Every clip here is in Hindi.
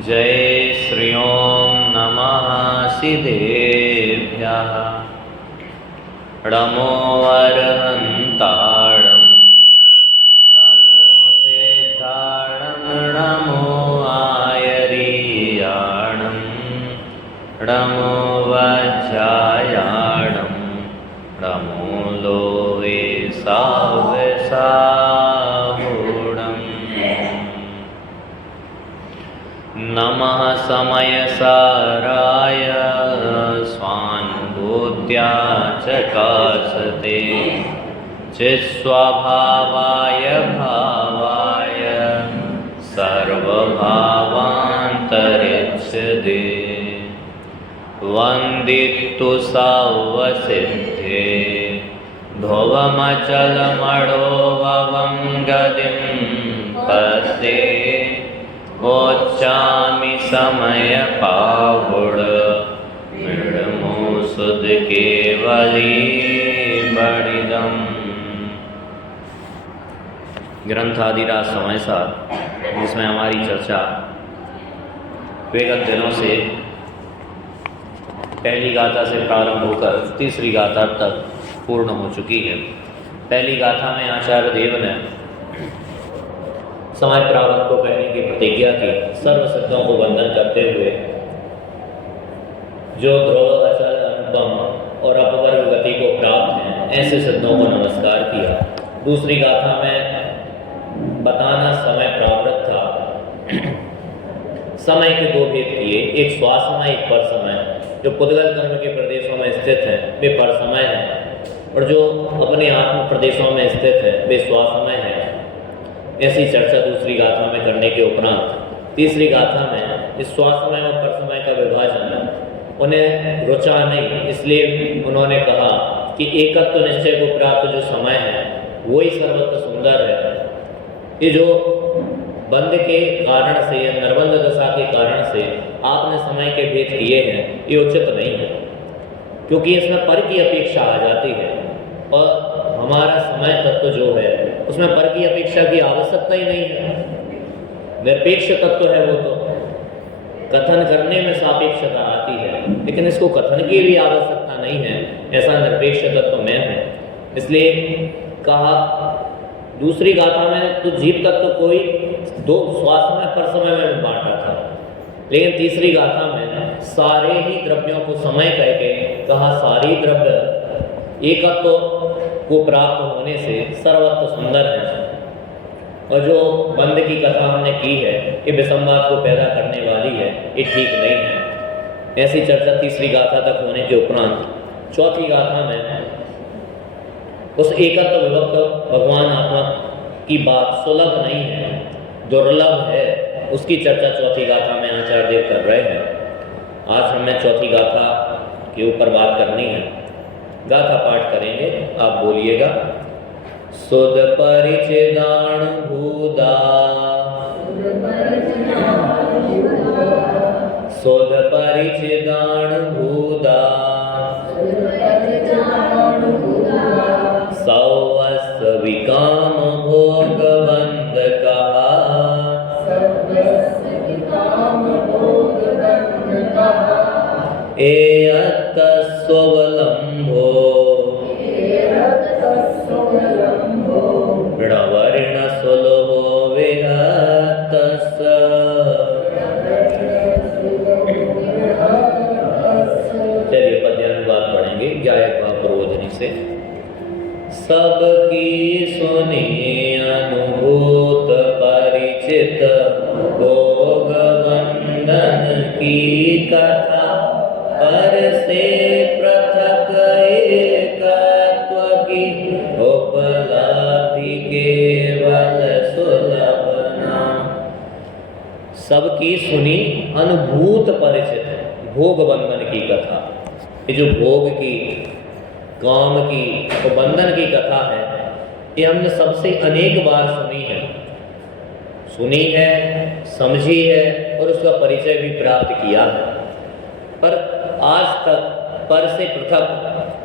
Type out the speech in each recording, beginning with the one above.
जय श्री ओम नमः सिद्धेभ्यः नमो अरहन्ताणं नमो सिद्धाणं नमो आयरीयाणं नमो वज्रायाणं नमो लोहे सावसाहुणम् नमः समयसाराय स्वानुभूत्या चकासते चित्स्वभावाय भावाय सर्वभावान्तरिक्षते वन्दितु सर्वसिद्धे ध्रुवमचलमणोभवं गतिं पद्ये वोच्चामि समय पाहुड़ मृडमो सुध केवली बड़िदम। ग्रंथादिराज समय साथ जिसमें हमारी चर्चा विगत दिनों से पहली गाथा से प्रारंभ होकर तीसरी गाथा तक पूर्ण हो चुकी है। पहली गाथा में आचार्य देव ने समय प्रारंभ को कहने की प्रतिज्ञा की, सर्व सिद्धों को वंदन करते हुए जो ध्रुव अचल अनुपम और अपवर्ग गति को प्राप्त हैं ऐसे सिद्धों को नमस्कार किया। दूसरी गाथा में बताना समय प्रावृत था। समय के दो भेद किए, एक स्वासमय एक पर समय। जो पुद्गल कर्म के प्रदेशों में स्थित हैं वे पर समय हैं और जो अपने आत्म प्रदेशों में स्थित है वे स्वासमय हैं। ऐसी चर्चा दूसरी गाथा में करने के उपरांत तीसरी गाथा में इस स्वासमय और परसमय का विभाजन उन्हें रुचा नहीं, इसलिए उन्होंने कहा कि एकत्व निश्चय को प्राप्त जो समय है वही सर्वत्र सुंदर है। ये जो बंध के कारण से या निर्बंध दशा के कारण से आपने समय के भेद किए हैं ये उचित नहीं है, क्योंकि इसमें पर की अपेक्षा आ जाती है और हमारा समय तत्व जो है उसमें पर की अपेक्षा की आवश्यकता ही नहीं है। निरपेक्ष तत्व है वो, तो कथन करने में सापेक्षता आती है, लेकिन इसको कथन की भी आवश्यकता नहीं है, ऐसा निरपेक्ष तत्व में है। इसलिए कहा दूसरी गाथा में तो जीव तत्व कोई दो स्वास्थ्य पर समय में बांटा था, लेकिन तीसरी गाथा में सारे ही द्रव्यों को समय कह के कहा सारी द्रव्य एकत्व को प्राप्त होने से सर्वत्र सुंदर है। और जो बंध की कथा हमने की है ये विसंवाद को पैदा करने वाली है, ये ठीक नहीं है। ऐसी चर्चा तीसरी गाथा तक होने के उपरांत चौथी गाथा में उस एकत्व विभक्त भगवान आत्मा की बात सुलभ नहीं है, दुर्लभ है, उसकी चर्चा चौथी गाथा में आचार्य देव कर रहे हैं। आज हमें चौथी गाथा के ऊपर बात करनी है। गाथा पाठ करेंगे, आप बोलिएगा। सुध परिचिदाण भूदा सुध परिचिदाण भूदा सौवस्व विकाम भोग बंधका एयत्तस्वलम्भो ऋणवर्ण सुलभो विहतस्। चलिए पद्यानुवाद पढ़ेंगे गायक भाव प्रबोधनी से। सबकी सुनी अनुभूत परिचित भोग बंधन की कथा पर से पृथक एकत्व की उपलब्धि केवल सुलभ नाम। सबकी सुनी अनुभूत परिचित भोग बंधन की कथा। ये जो भोग की, काम की और बंधन की कथा है ये हमने सबसे अनेक बार सुनी है, समझी है और उसका परिचय भी प्राप्त किया है, पर आज तक पर से पृथक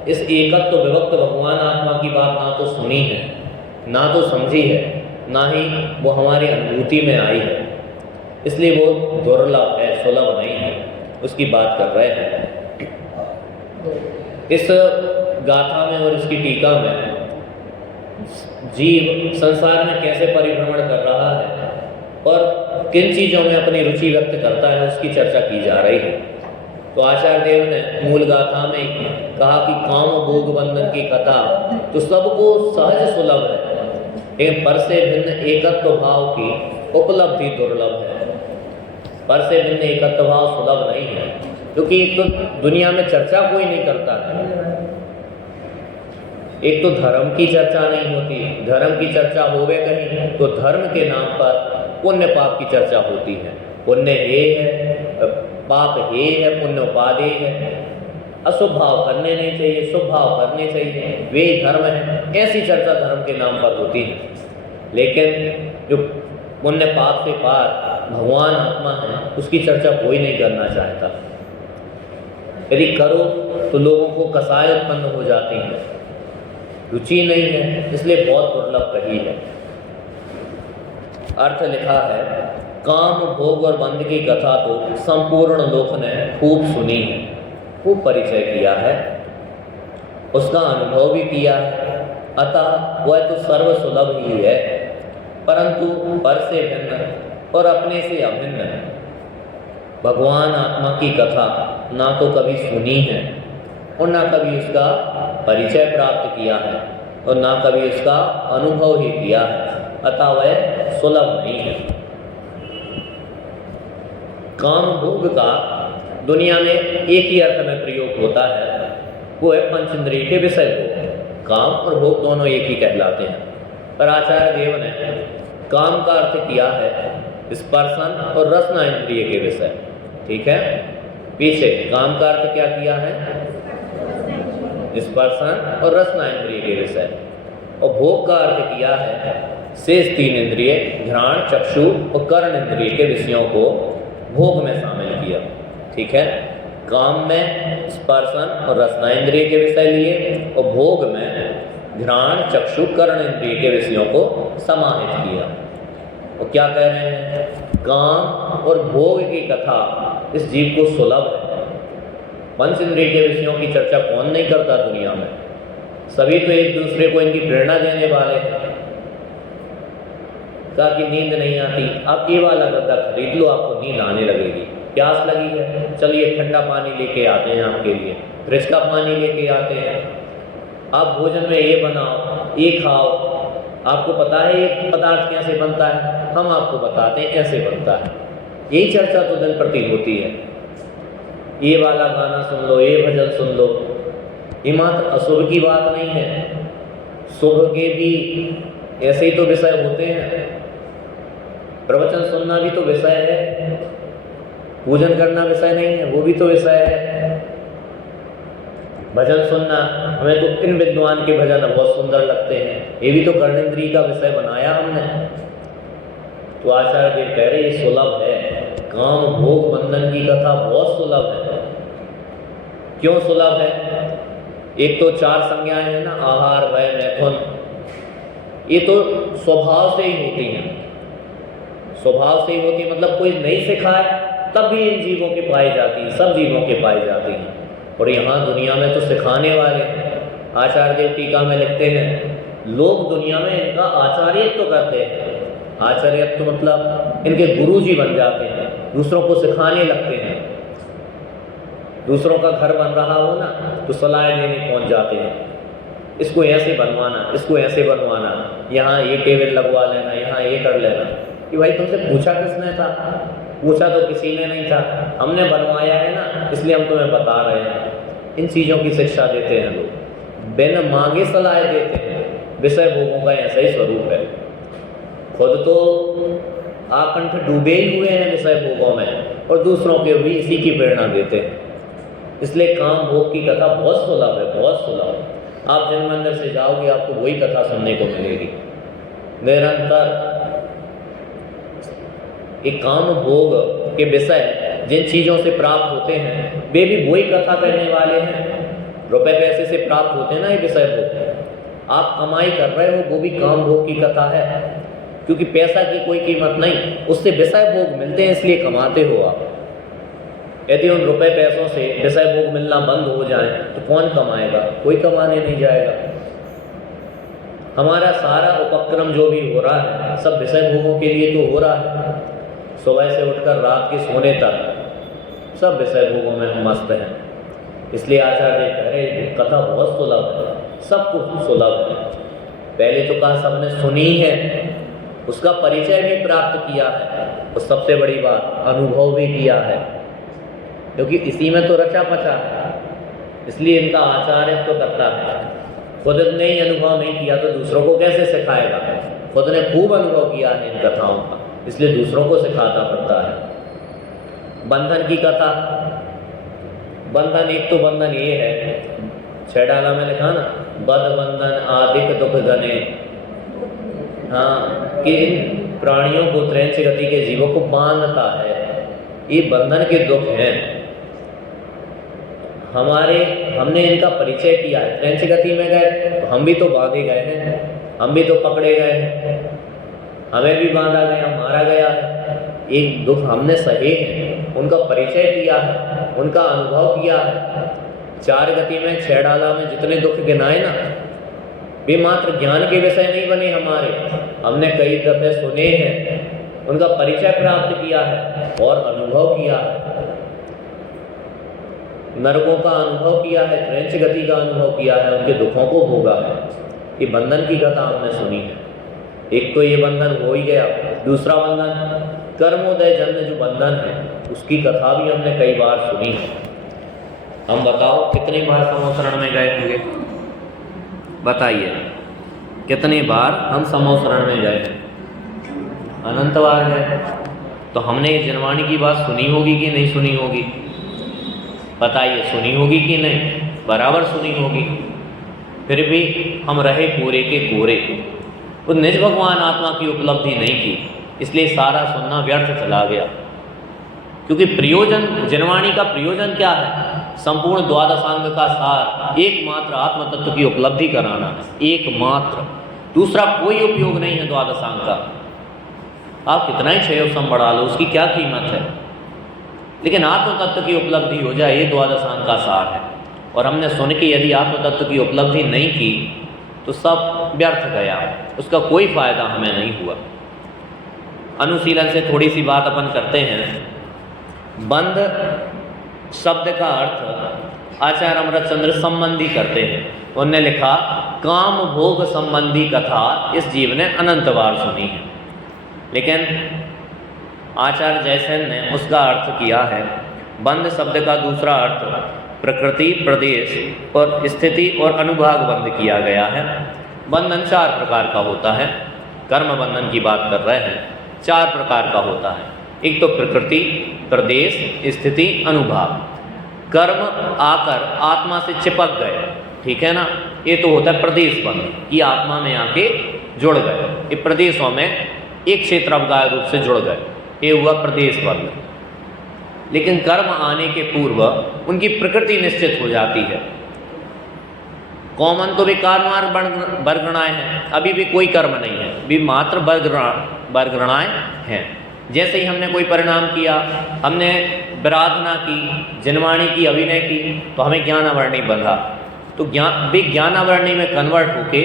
इस एकत्व विभक्त भगवान आत्मा की बात ना तो सुनी है, ना तो समझी है, ना ही वो हमारी अनुभूति में आई है। इसलिए वो दुर्लभ है, सुलभ नहीं है, उसकी बात कर रहे हैं। इस गाथा में और इसकी टीका में जीव संसार में कैसे परिभ्रमण कर रहा है और किन चीज़ों में अपनी रुचि व्यक्त करता है, उसकी चर्चा की जा रही है। तो आचार्य देव ने मूल गाथा में कहा कि काम भोग बंधन की कथा तो सबको सहज सुलभ है, लेकिन पर से भिन्न एकत्व भाव की उपलब्धि दुर्लभ है। पर से भिन्न एकत्व भाव सुलभ नहीं है, क्योंकि एक तो दुनिया में चर्चा कोई नहीं करता है, एक तो धर्म की चर्चा नहीं होती, धर्म की चर्चा होवे कहीं तो धर्म के नाम पर पुण्य पाप की चर्चा होती है। पुण्य हे है, पाप हे है, पुण्य उपादेय है, अशुभ भाव करने नहीं चाहिए, शुभ भाव करने चाहिए, वे धर्म है, ऐसी चर्चा धर्म के नाम पर होती है। लेकिन जो पुण्य पाप से पार भगवान आत्मा है, उसकी चर्चा कोई नहीं करना चाहता। यदि करो तो लोगों को कसाय उत्पन्न हो जाती है, रुचि नहीं है, इसलिए बहुत दुर्लभ कही है। अर्थ लिखा है, काम भोग और बंध की कथा तो संपूर्ण लोक ने खूब सुनी है, खूब परिचय किया है, उसका अनुभव भी किया है, अतः वह तो सर्व सुलभ ही है। परंतु पर से भिन्न और अपने से अभिन्न भगवान आत्मा की कथा ना तो कभी सुनी है और ना कभी उसका परिचय प्राप्त किया है और ना कभी उसका अनुभव ही किया है, अतः वह सुलभ नहीं है। काम भोग का दुनिया में एक ही अर्थ में प्रयोग होता है, वो है पंचेंद्रिय के विषय भोग। काम और भोग दोनों एक ही कहलाते हैं, पर आचार्य देव ने काम का अर्थ किया है स्पर्शन और रसना इंद्रिय के विषय। ठीक है, पीछे काम का अर्थ क्या किया है, स्पर्शन और रसना इंद्रिय के विषय, और भोग का अर्थ किया है शेष तीन इंद्रिय घ्राण, चक्षु और कर्ण इंद्रिय के विषयों को भोग में शामिल किया। ठीक है, काम में स्पर्शन और रसना इंद्रिय के विषय लिए और भोग में घ्राण, चक्षु, कर्ण इंद्रिय के विषयों को समाहित किया। और क्या कह रहे हैं, काम और भोग की कथा इस जीव को सुलभ है। पंच इंद्रिय के विषयों की चर्चा कौन नहीं करता दुनिया में, सभी तो एक दूसरे को इनकी प्रेरणा देने वाले हैं। कहा कि नींद नहीं आती, आप ये वाला गद्दा खरीद लो, आपको नींद आने लगेगी। प्यास लगी है, चलिए ठंडा पानी लेके आते हैं आपके लिए, फ्रिज का पानी लेके आते हैं। आप भोजन में ये बनाओ, ये खाओ, आपको पता है ये पदार्थ कैसे बनता है, हम आपको बताते हैं ऐसे बनता है। यही चर्चा तो दिन प्रति होती है। ये वाला गाना सुन लो, ये भजन सुन लो, ये मात्र अशुभ की बात नहीं है, शुभ के भी ऐसे ही तो विषय होते हैं। प्रवचन सुनना भी तो विषय है, पूजन करना विषय नहीं है, वो भी तो विषय है। भजन सुनना, हमें तो इन विद्वान के भजन बहुत सुंदर लगते हैं, ये भी तो कर्णेंद्रिय का विषय बनाया हमने। तो आचार्य देव कह रहे ये सुलभ है, काम भोग बंधन की कथा बहुत सुलभ है। क्यों सुलभ है, एक तो चार संज्ञाएं हैं ना, आहार, भय, मैथुन, ये तो स्वभाव से ही होती हैं। स्वभाव से ही होती है, मतलब कोई नहीं सिखाए तब भी इन जीवों के पाई जाती हैं, सब जीवों के पाई जाती हैं। और यहाँ दुनिया में तो सिखाने वाले हैं। आचार्य देव टीका में लिखते हैं, लोग दुनिया में इनका आचार्यत्व करते हैं। आचार्यत्व मतलब इनके गुरुजी बन जाते हैं, दूसरों को सिखाने लगते हैं। दूसरों का घर बन रहा हो ना तो सलाह देने पहुंच जाते हैं, इसको ऐसे बनवाना, इसको ऐसे बनवाना, यहाँ ये टेबल लगवा लेना, यहाँ ये कर लेना। कि भाई तुमसे पूछा किसने था, पूछा तो किसी ने नहीं था, हमने बनवाया है ना, इसलिए हम तुम्हें बता रहे हैं। इन चीज़ों की शिक्षा देते हैं लोग, बिना मांगे सलाह देते हैं। विषय भोगों का ऐसा ही स्वरूप है, खुद तो आकंठ डूबे ही हुए हैं विषय भोगों में और दूसरों के भी इसी की प्रेरणा देते हैं। इसलिए काम भोग की कथा बहुत सुलभ है, बहुत सुलभ। आप जन मंदिर से जाओगे आपको वही कथा सुनने को मिलेगी निरंतर। एक काम भोग के विषय जिन चीज़ों से प्राप्त होते हैं वे भी वही कथा करने वाले हैं। रुपए पैसे से प्राप्त होते हैं ना ये विषय भोग, आप कमाई कर रहे हो वो भी काम भोग की कथा है। क्योंकि पैसा की कोई कीमत नहीं, उससे विषय भोग मिलते हैं इसलिए कमाते हो आप। यदि उन रुपए पैसों से विषय भोग मिलना बंद हो जाए तो कौन कमाएगा? कोई कमाने नहीं जाएगा। हमारा सारा उपक्रम जो भी हो रहा है सब विषय भोगों के लिए तो हो रहा है। सुबह से उठकर रात के सोने तक सब विषय भोगों में हम मस्त हैं। इसलिए आचार्य कह रहे कथा बहुत सुलभ है, सब कुछ सुलभ है। पहले तो कहा सबने सुनी है, उसका परिचय भी प्राप्त किया है, और सबसे बड़ी बात अनुभव भी किया है, क्योंकि इसी में तो रचा पचा है। इसलिए इनका आचार्य तो करता है। खुद ने ही अनुभव नहीं किया तो दूसरों को कैसे सिखाएगा? खुद ने खूब अनुभव किया है इन कथाओं का, इसलिए दूसरों को सिखाता पड़ता है। बंधन की कथा, बंधन एक तो बंधन ये है, छेडाला में लिखा ना, बद बंधन आदिक दुख घने। हाँ, कि इन प्राणियों को त्रैंच गति के जीवों को बांधता है, ये बंधन के दुख हैं। हमने इनका परिचय किया है। त्रैंच गति में गए तो हम भी तो बांधे गए हैं, हम भी तो पकड़े गए हैं, हमें भी बांधा गया, मारा गया है। एक दुख हमने सहे हैं, उनका परिचय किया है, उनका अनुभव किया है। चार गति में छेडाला में जितने दुख गिनाए ना, वे मात्र ज्ञान के विषय नहीं बने हमारे, हमने कई दफे सुने हैं, उनका परिचय प्राप्त किया है और अनुभव किया है। नरकों का अनुभव किया है, त्रैंच गति का अनुभव किया है, उनके दुखों को भोगा है। ये बंधन की कथा हमने सुनी है। एक तो ये बंधन हो ही गया। दूसरा बंधन कर्मोदय जन्म जो बंधन है, उसकी कथा भी हमने कई बार सुनी है। हम बताओ कितनी बार समोसरण में गए होंगे? बताइए कितनी बार हम समोसरण में गए? अनंत बार गए। तो हमने ये जनवाणी की बात सुनी होगी कि नहीं सुनी होगी? बताइए, सुनी होगी कि नहीं? बराबर सुनी होगी। फिर भी हम रहे पूरे के पूरे, वो निज भगवान आत्मा की उपलब्धि नहीं की, इसलिए सारा सुनना व्यर्थ चला गया। क्योंकि प्रयोजन, जनवाणी का प्रयोजन क्या है? संपूर्ण द्वादशांग का सार एकमात्र आत्म तत्व की उपलब्धि कराना है, एकमात्र। दूसरा कोई उपयोग नहीं है द्वादशांग का। आप कितना ही क्षयोसम बढ़ा लो, उसकी क्या कीमत है? लेकिन आत्म तत्व की उपलब्धि हो जाए, ये द्वादशांग का सार है। और हमने सुन के यदि आत्म तत्व की उपलब्धि नहीं की तो सब व्यर्थ गया, उसका कोई फायदा हमें नहीं हुआ। अनुशीलन से थोड़ी सी बात अपन करते हैं। बंध शब्द का अर्थ आचार्य अमृतचंद्र संबंधी करते हैं। उन्होंने लिखा, काम भोग संबंधी कथा इस जीव ने अनंत बार सुनी है। लेकिन आचार्य जयसेन ने उसका अर्थ किया है, बंध शब्द का दूसरा अर्थ प्रकृति, प्रदेश और स्थिति और अनुभाग बंध किया गया है। बंधन 4 प्रकार का होता है। कर्म बंधन की बात कर रहे हैं, 4 प्रकार का होता है। एक तो प्रकृति, प्रदेश, स्थिति, अनुभाग। कर्म आकर आत्मा से चिपक गए, ठीक है ना, ये तो होता है प्रदेश बंध, कि आत्मा में आके जुड़ गए, ये प्रदेशों में एक क्षेत्रवगाय रूप से जुड़ गए, ये हुआ प्रदेश बंध। लेकिन कर्म आने के पूर्व उनकी प्रकृति निश्चित हो जाती है। कॉमन तो भी कर्मार वर्गणाएं हैं, अभी भी कोई कर्म नहीं है, अभी मात्र वर्गणाएं हैं। जैसे ही हमने कोई परिणाम किया, हमने विराधना की, जनवाणी की, अभिनय की, तो हमें ज्ञानावरणी बंधा, तो ज्ञानावरणी में कन्वर्ट होके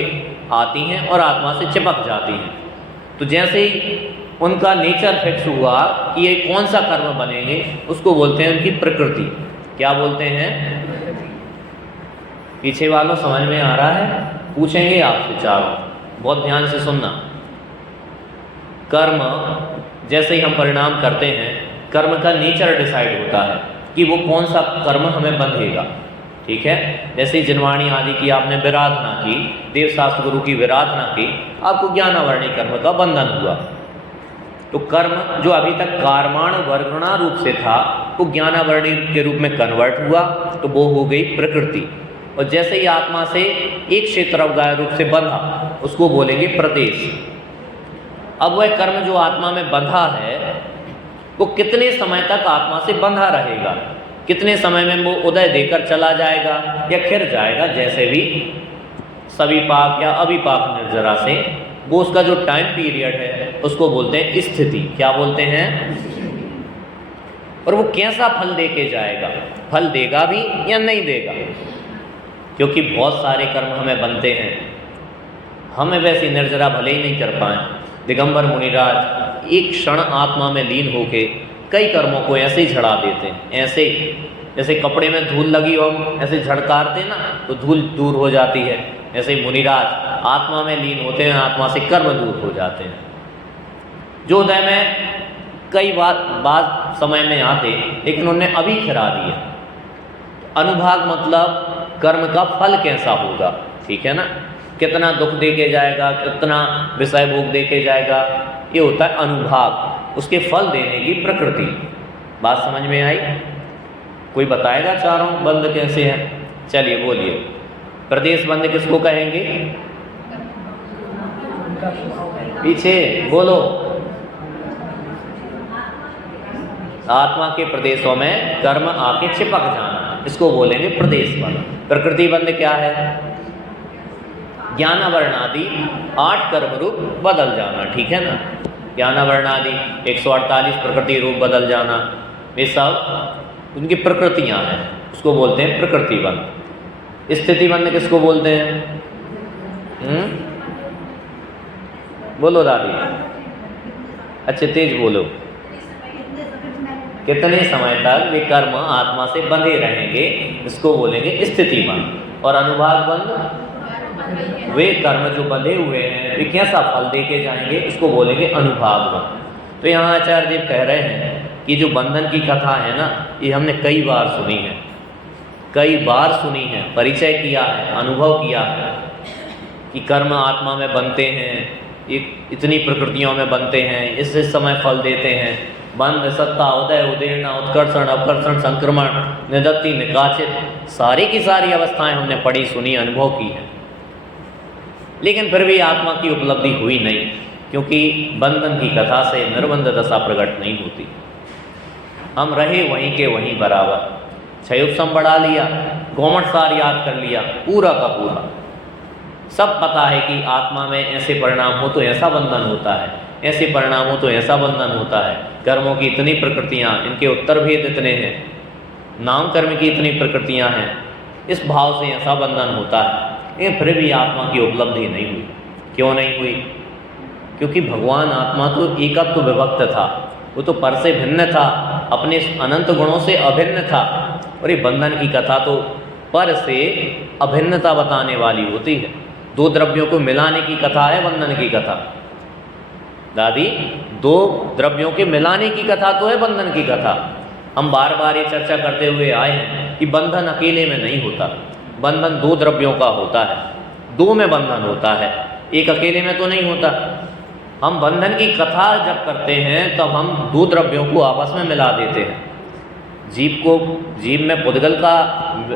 आती हैं और आत्मा से चिपक जाती हैं। तो जैसे ही उनका नेचर फिक्स हुआ कि ये कौन सा कर्म बनेंगे, उसको बोलते हैं उनकी प्रकृति। क्या बोलते हैं? पीछे वालों समझ में आ रहा है? पूछेंगे आपसे चारों, बहुत ध्यान से सुनना। कर्म जैसे ही हम परिणाम करते हैं, कर्म का नेचर डिसाइड होता है कि वो कौन सा कर्म हमें बंधेगा, ठीक है। जैसे ही जनवाणी आदि की आपने विराधना की, देवशास्त्र गुरु की विराधना की, आपको ज्ञानावरणी कर्म का बंधन हुआ। तो कर्म जो अभी तक कर्माण वर्गणा रूप से था, वो ज्ञानावरणी के रूप में कन्वर्ट हुआ, तो वो हो गई प्रकृति। और जैसे ही आत्मा से एक क्षेत्रवगाय रूप से बंधा, उसको बोलेंगे प्रदेश। अब वह कर्म जो आत्मा में बंधा है, वो कितने समय तक आत्मा से बंधा रहेगा, कितने समय में वो उदय देकर चला जाएगा या खिर जाएगा, जैसे भी सविपाक या अविपाक निर्जरा से, वो उसका जो टाइम पीरियड है उसको बोलते हैं स्थिति। क्या बोलते हैं? और वो कैसा फल दे के जाएगा, फल देगा भी या नहीं देगा, क्योंकि बहुत सारे कर्म हमें बनते हैं, हमें वैसी निर्जरा भले ही नहीं कर पाए। दिगंबर मुनिराज एक क्षण आत्मा में लीन होके कई कर्मों को ऐसे ही झड़ा देते हैं, ऐसे जैसे कपड़े में धूल लगी हो, हम ऐसे झड़कारते ना तो धूल दूर हो जाती है, ऐसे ही मुनिराज आत्मा में लीन होते हैं, आत्मा से कर्म दूर हो जाते हैं। जो उदय में कई बार बाद समय में आते, लेकिन उन्हें अभी खिरा दिया। अनुभाग मतलब कर्म का फल कैसा होगा, ठीक है ना, कितना दुख दे के जाएगा, कितना विषय भोग दे के जाएगा, ये होता है अनुभाग, उसके फल देने की प्रकृति। बात समझ में आई? कोई बताएगा चारों बंद कैसे हैं? चलिए बोलिए। प्रदेश बंद किसको कहेंगे? पीछे बोलो। आत्मा के प्रदेशों में कर्म आके चिपक जाना, इसको बोलेंगे प्रदेश बंद। प्रकृति बंद क्या है? ज्ञानावरणादि 8 कर्म रूप बदल जाना, ठीक है ना। ज्ञानावरणादि 148 प्रकृति रूप बदल जाना, ये सब उनकी प्रकृतियां हैं, उसको बोलते हैं प्रकृति बंद। स्थिति बंद किसको बोलते हैं? बोलो दादी, अच्छे तेज बोलो। कितने समय तक वे कर्म आत्मा से बंधे रहेंगे, इसको बोलेंगे स्थिति बंद। और अनुभाग बंद, वे कर्म जो बंधे हुए हैं वे कैसा फल दे के जाएंगे, इसको बोलेंगे अनुभाग बंद। तो यहाँ आचार्य देव कह रहे हैं कि जो बंधन की कथा है ना, ये हमने कई बार सुनी है, कई बार सुनी है, परिचय किया है, अनुभव किया है कि कर्म आत्मा में बनते हैं, इतनी प्रकृतियों में बनते हैं, इस समय फल देते हैं। बंध, सत्ता, उदय, उदीर्णा, उत्कर्षण, अपकर्षण, संक्रमण, निदत्ति, निकाचित, सारी की सारी अवस्थाएं हमने पढ़ी, सुनी, अनुभव की है। लेकिन फिर भी आत्मा की उपलब्धि हुई नहीं, क्योंकि बंधन की कथा से निर्बंध दशा प्रकट नहीं होती। हम रहे वहीं के वहीं बराबर। क्षयोपम बढ़ा लिया, गोमट सार याद कर लिया, पूरा का पूरा सब पता है कि आत्मा में ऐसे परिणाम हो तो ऐसा बंधन होता है, ऐसे परिणाम हो तो ऐसा बंधन होता है। कर्मों की इतनी प्रकृतियाँ, इनके उत्तर भेद इतने हैं, नाम कर्म की इतनी प्रकृतियाँ हैं, इस भाव से ऐसा बंधन होता है। लेकिन फिर भी आत्मा की उपलब्धि नहीं हुई। क्यों नहीं हुई? क्योंकि भगवान आत्मा तो एकत्व विभक्त था, वो तो पर से भिन्न था, अपने अनंत गुणों से अभिन्न था। और ये बंधन की कथा तो पर से अभिन्नता बताने वाली होती है। दो द्रव्यों को मिलाने की कथा है बंधन की कथा। दादी, दो द्रव्यों के मिलाने की कथा तो है बंधन की कथा। हम बार बार ये चर्चा करते हुए आए हैं कि बंधन अकेले में नहीं होता, बंधन दो द्रव्यों का होता है, दो में बंधन होता है, एक अकेले में तो नहीं होता। हम बंधन की कथा जब करते हैं तब हम दो द्रव्यों को आपस में मिला देते हैं। जीव में पुद्गल का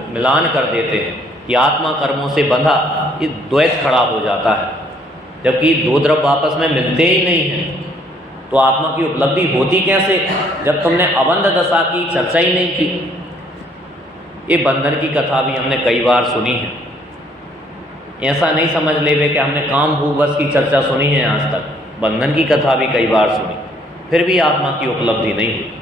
मिलान कर देते हैं कि आत्मा कर्मों से बंधा, ये द्वैत खड़ा हो जाता है। जबकि दो द्रव्य आपस में मिलते ही नहीं हैं, तो आत्मा की उपलब्धि होती कैसे जब तुमने अबंध दशा की चर्चा ही नहीं की। ये बंधन की कथा भी हमने कई बार सुनी है। ऐसा नहीं समझ लेवे कि हमने काम भूवस की चर्चा सुनी है आज तक, बंधन की कथा भी कई बार सुनी, फिर भी आत्मा की उपलब्धि नहीं हुई।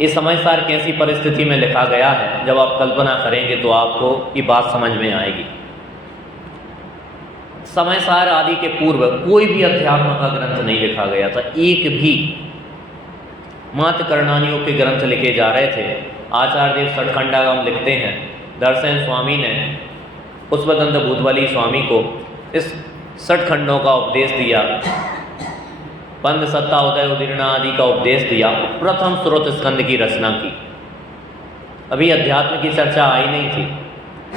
ये समय सार कैसी परिस्थिति में लिखा गया है, जब आप कल्पना करेंगे तो आपको ये बात समझ में आएगी। समय सार आदि के पूर्व कोई भी अध्यात्म का ग्रंथ नहीं लिखा गया था, एक भी। मात्र करणानियों के ग्रंथ लिखे जा रहे थे। आचार्य देव सठखंडागम लिखते हैं, दर्शन स्वामी ने पुष्पदंत भूतबली स्वामी को इस सठखंडों का उपदेश दिया, बंध, सत्ता, उदय, उदीर्णा आदि का उपदेश दिया, प्रथम स्रोत स्कंद की रचना की। अभी अध्यात्म की चर्चा आई नहीं थी,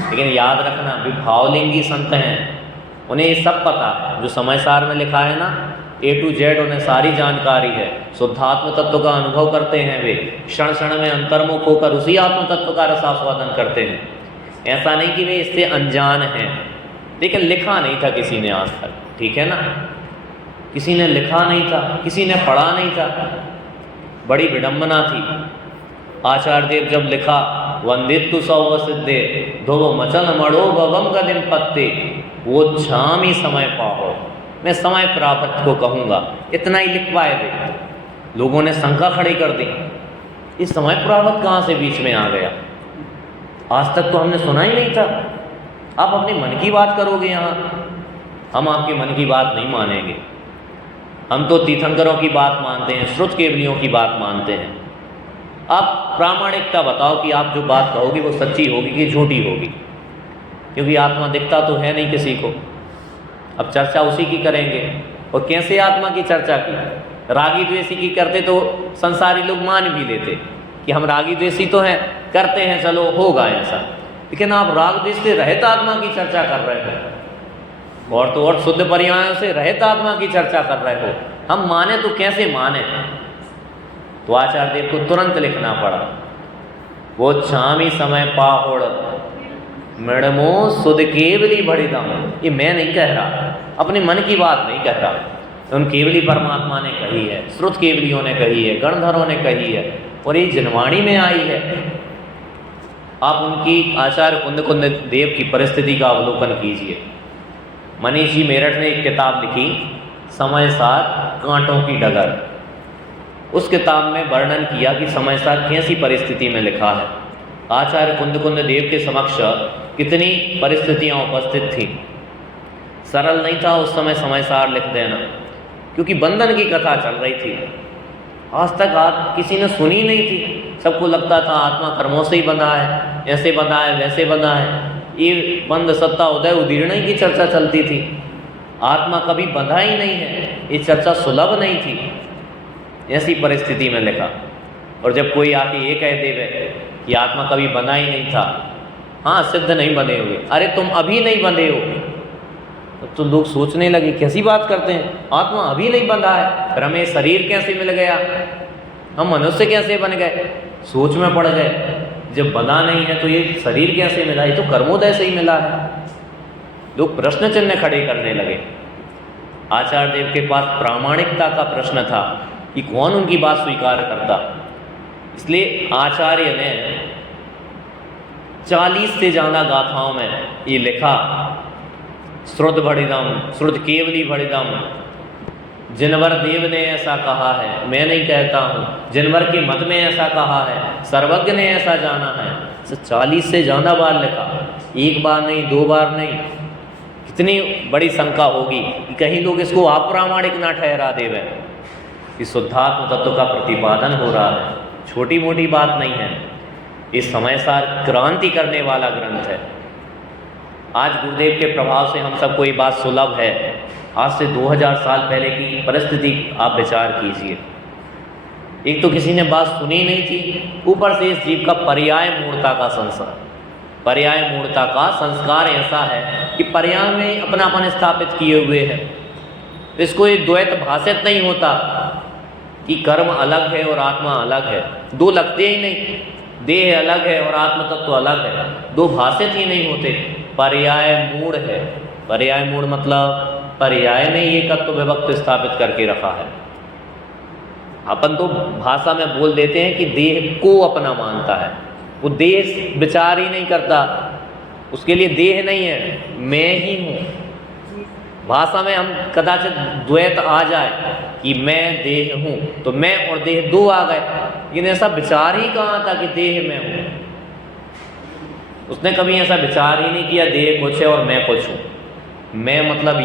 लेकिन याद रखना विभावलिंगी संत हैं, उन्हें ये सब पता है। जो समय सार में लिखा है ना, A to Z उन्हें सारी जानकारी है। शुद्धात्म तत्व का अनुभव करते हैं वे, क्षण क्षण में अंतर्मुख होकर उसी आत्म तत्व का रसास्वादन करते हैं। ऐसा नहीं कि वे इससे अनजान हैं, लेकिन लिखा नहीं था किसी ने आज तक, ठीक है ना। किसी ने लिखा नहीं था, किसी ने पढ़ा नहीं था, बड़ी विडंबना थी। आचार्य देव जब लिखा, वंदित्तु सौव सिद्धे ध्रुव मचन मड़ो भवम गदिम पत्ते, वो छाम ही समय पाओ, मैं समय प्राप्त को कहूँगा। इतना ही लिख पाए वे। लोगों ने शंका खड़ी कर दी, इस समय प्राप्त कहाँ से बीच में आ गया? आज तक तो हमने सुना ही नहीं था। आप अपने मन की बात करोगे यहाँ, हम आपके मन की बात नहीं मानेंगे। हम तो तीर्थंकरों की बात मानते हैं, श्रुत केवलियों की बात मानते हैं। आप प्रामाणिकता बताओ कि आप जो बात कहोगे वो सच्ची होगी कि झूठी होगी, क्योंकि आत्मा दिखता तो है नहीं किसी को। अब चर्चा उसी की करेंगे। और कैसे आत्मा की चर्चा की? रागी द्वेषी की करते तो संसारी लोग मान भी लेते कि हम रागी द्वेषी तो हैं, करते हैं, चलो होगा ऐसा। लेकिन आप राग द्वेष से रहित आत्मा की चर्चा कर रहे हो, और तो और शुद्ध पर्यायों से रहित आत्मा की चर्चा कर रहे हो। हम माने तो कैसे माने? तो आचार्य देव को तुरंत लिखना पड़ा, वो छामी समय पाहोड़ मृणमो सुध केवली भड़िदम। ये मैं नहीं कह रहा, अपने मन की बात नहीं कह रहा, उन केवली परमात्मा ने कही है, श्रुत केवलियों ने कही है, गणधरों ने कही है, और ये जनवाणी में आई है। आप उनकी आचार्य कुंद देव की परिस्थिति का अवलोकन कीजिए। मनीष जी मेरठ ने एक किताब लिखी, समय सार कांटों की डगर। उस किताब में वर्णन किया कि समय सार कैसी परिस्थिति में लिखा है। आचार्य कुंद देव के समक्ष कितनी परिस्थितियां उपस्थित थी। सरल नहीं था उस समय सार लिख देना, क्योंकि बंधन की कथा चल रही थी। आज तक किसी ने सुनी नहीं थी। सबको लगता था आत्मा कर्मों से ही बंधा है, ऐसे बंधा है, वैसे बंधा है। ये बंध सत्ता उदय उदीर्ण की चर्चा चलती थी। आत्मा कभी बंधा ही नहीं है, ये चर्चा सुलभ नहीं थी। ऐसी परिस्थिति में लिखा। और जब कोई आके ये कह देवे कि आत्मा कभी बंधा ही नहीं था, हाँ सिद्ध नहीं बंधे हुए, अरे तुम अभी नहीं बंधे हो, तो लोग सोचने लगे कैसी बात करते हैं, आत्मा अभी नहीं बंधा है, फिर हमें शरीर कैसे मिल गया, हम मनुष्य कैसे बन गए? सोच में पड़ गए, जब बंधा नहीं है तो ये शरीर कैसे मिला? ये तो कर्मोदय से ही मिला है। लोग प्रश्न चिन्ह खड़े करने लगे। आचार्य देव के पास प्रामाणिकता का प्रश्न था कि कौन उनकी बात स्वीकार करता। इसलिए आचार्य ने 40 से ज़्यादा गाथाओं में ये लिखा, श्रुत भड़िदम, श्रुत केवली भड़िदम, जिनवर देव ने ऐसा कहा है, मैं नहीं कहता हूँ, जिनवर के मत में ऐसा कहा है, सर्वज्ञ ने ऐसा जाना है। 40 से ज़्यादा बार लिखा, एक बार नहीं, 2 बार नहीं। कितनी बड़ी शंका होगी कि कहीं लोग इसको अप्रामाणिक ना ठहरा देवे कि शुद्धात्म तत्व का प्रतिपादन हो रहा है। छोटी मोटी बात नहीं है, इस समय सार क्रांति करने वाला ग्रंथ है। आज गुरुदेव के प्रभाव से हम सबको ये बात सुलभ है। आज से 2000 साल पहले की परिस्थिति आप विचार कीजिए। एक तो किसी ने बात सुनी नहीं थी, ऊपर से इस जीव का पर्याय मूढ़ता का संसार, पर्याय मूढ़ता का संस्कार ऐसा है कि पर्याय में अपनापन स्थापित किए हुए है। इसको एक द्वैत भाषित नहीं होता कि कर्म अलग है और आत्मा अलग है, दो लगते ही नहीं। देह अलग है और आत्म तत्व अलग है, दो भाषित ही नहीं होते। पर्याय मूढ़ है। पर्याय मूढ़ मतलब पर्याय ने ये तत्व विभक्त स्थापित करके रखा है। अपन तो भाषा में बोल देते हैं कि देह को अपना मानता है, वो देह विचार ही नहीं करता, उसके लिए देह नहीं है, मैं ही हूँ। भाषा में हम कदाचित द्वैत आ जाए कि मैं देह हूँ, तो मैं और देह दो आ गए, लेकिन ऐसा विचार ही कहाँ था कि देह मैं हूँ। उसने कभी ऐसा विचार ही नहीं किया देह कुछ है और मैं कुछ हूँ, मैं मतलब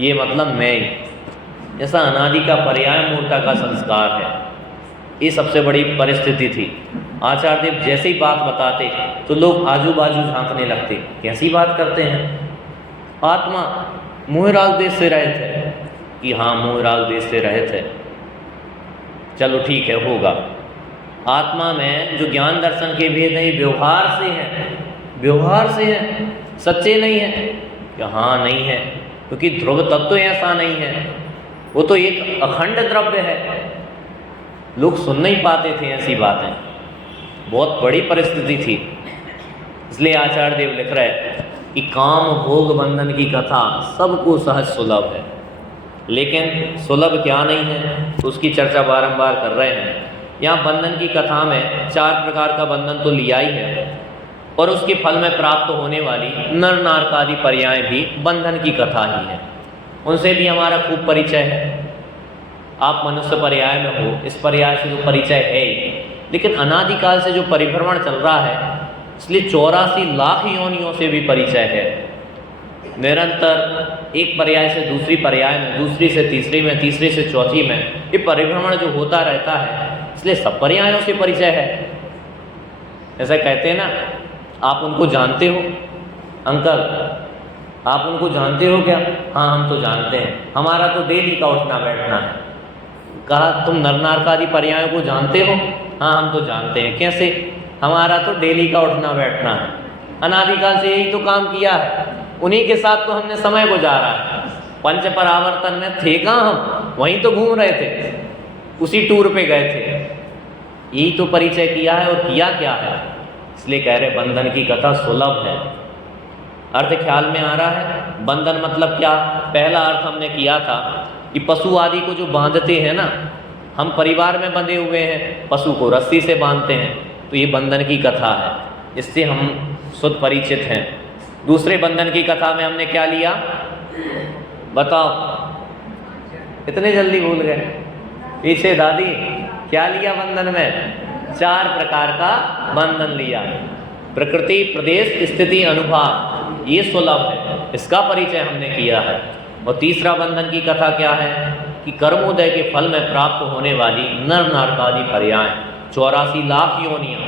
ये मतलब मैं ही। ऐसा अनादि का पर्याय मूर्ता का संस्कार है। ये सबसे बड़ी परिस्थिति थी। आचार्य देव जैसे ही बात बताते तो लोग आजू बाजू झांकने लगते, कैसी बात करते हैं। आत्मा मोहराग देश से रहे थे कि हाँ मोहराग देश से रहे थे, चलो ठीक है होगा। आत्मा में जो ज्ञान दर्शन के भेद नहीं, व्यवहार से हैं, व्यवहार से हैं, सच्चे नहीं हैं कि हाँ नहीं है, क्योंकि ध्रुव तत्व ऐसा नहीं है, वो तो एक अखंड द्रव्य है। लोग सुन नहीं पाते थे ऐसी बातें, बहुत बड़ी परिस्थिति थी। इसलिए आचार्य देव लिख रहे कि काम भोग बंधन की कथा सबको सहज सुलभ है, लेकिन सुलभ क्या नहीं है उसकी चर्चा बारंबार कर रहे हैं। यहाँ बंधन की कथा में 4 प्रकार का बंधन तो लिया ही है, और उसके फल में प्राप्त होने वाली नर नारकादि पर्याय भी बंधन की कथा ही है। उनसे भी हमारा खूब परिचय है। आप मनुष्य पर्याय में हो, इस पर्याय से जो परिचय है ही, लेकिन अनादिकाल से जो परिभ्रमण चल रहा है, इसलिए 84 लाख योनियों से भी परिचय है। निरंतर एक पर्याय से दूसरी पर्याय में, दूसरी से तीसरी में, तीसरी से चौथी में ये परिभ्रमण जो होता रहता है, इसलिए सब पर्यायों से परिचय है। ऐसा कहते हैं ना, आप उनको जानते हो अंकल, आप उनको जानते हो क्या? हाँ हम तो जानते हैं, हमारा तो डेली का उठना बैठना है। कहा तुम नरनारकादि पर्यायों को जानते हो? हाँ हम तो जानते हैं। कैसे? हमारा तो डेली का उठना बैठना है, अनादिकाल से यही तो काम किया है, उन्हीं के साथ तो हमने समय गुजारा है। पंच परावर्तन में थे कहाँ हम? वहीं तो घूम रहे थे, उसी टूर पे गए थे, यही तो परिचय किया है। और किया क्या है? इसलिए कह रहे बंधन की कथा सुलभ है। अर्थ ख्याल में आ रहा है? बंधन मतलब क्या? पहला अर्थ हमने किया था कि पशु आदि को जो बांधते हैं ना, हम परिवार में बंधे हुए हैं, पशु को रस्सी से बांधते हैं, तो ये बंधन की कथा है, इससे हम शुद्ध परिचित हैं। दूसरे बंधन की कथा में हमने क्या लिया? बताओ, इतने जल्दी भूल गए? पीछे दादी क्या लिया बंधन में? 4 प्रकार का बंधन लिया। प्रकृति, प्रदेश, स्थिति, अनुभाव, ये सुलभ है, इसका परिचय हमने किया है। और तीसरा बंधन की कथा क्या है कि कर्मोदय के फल में प्राप्त होने वाली नर नारकादि पर्याय, 84 लाख योनियां,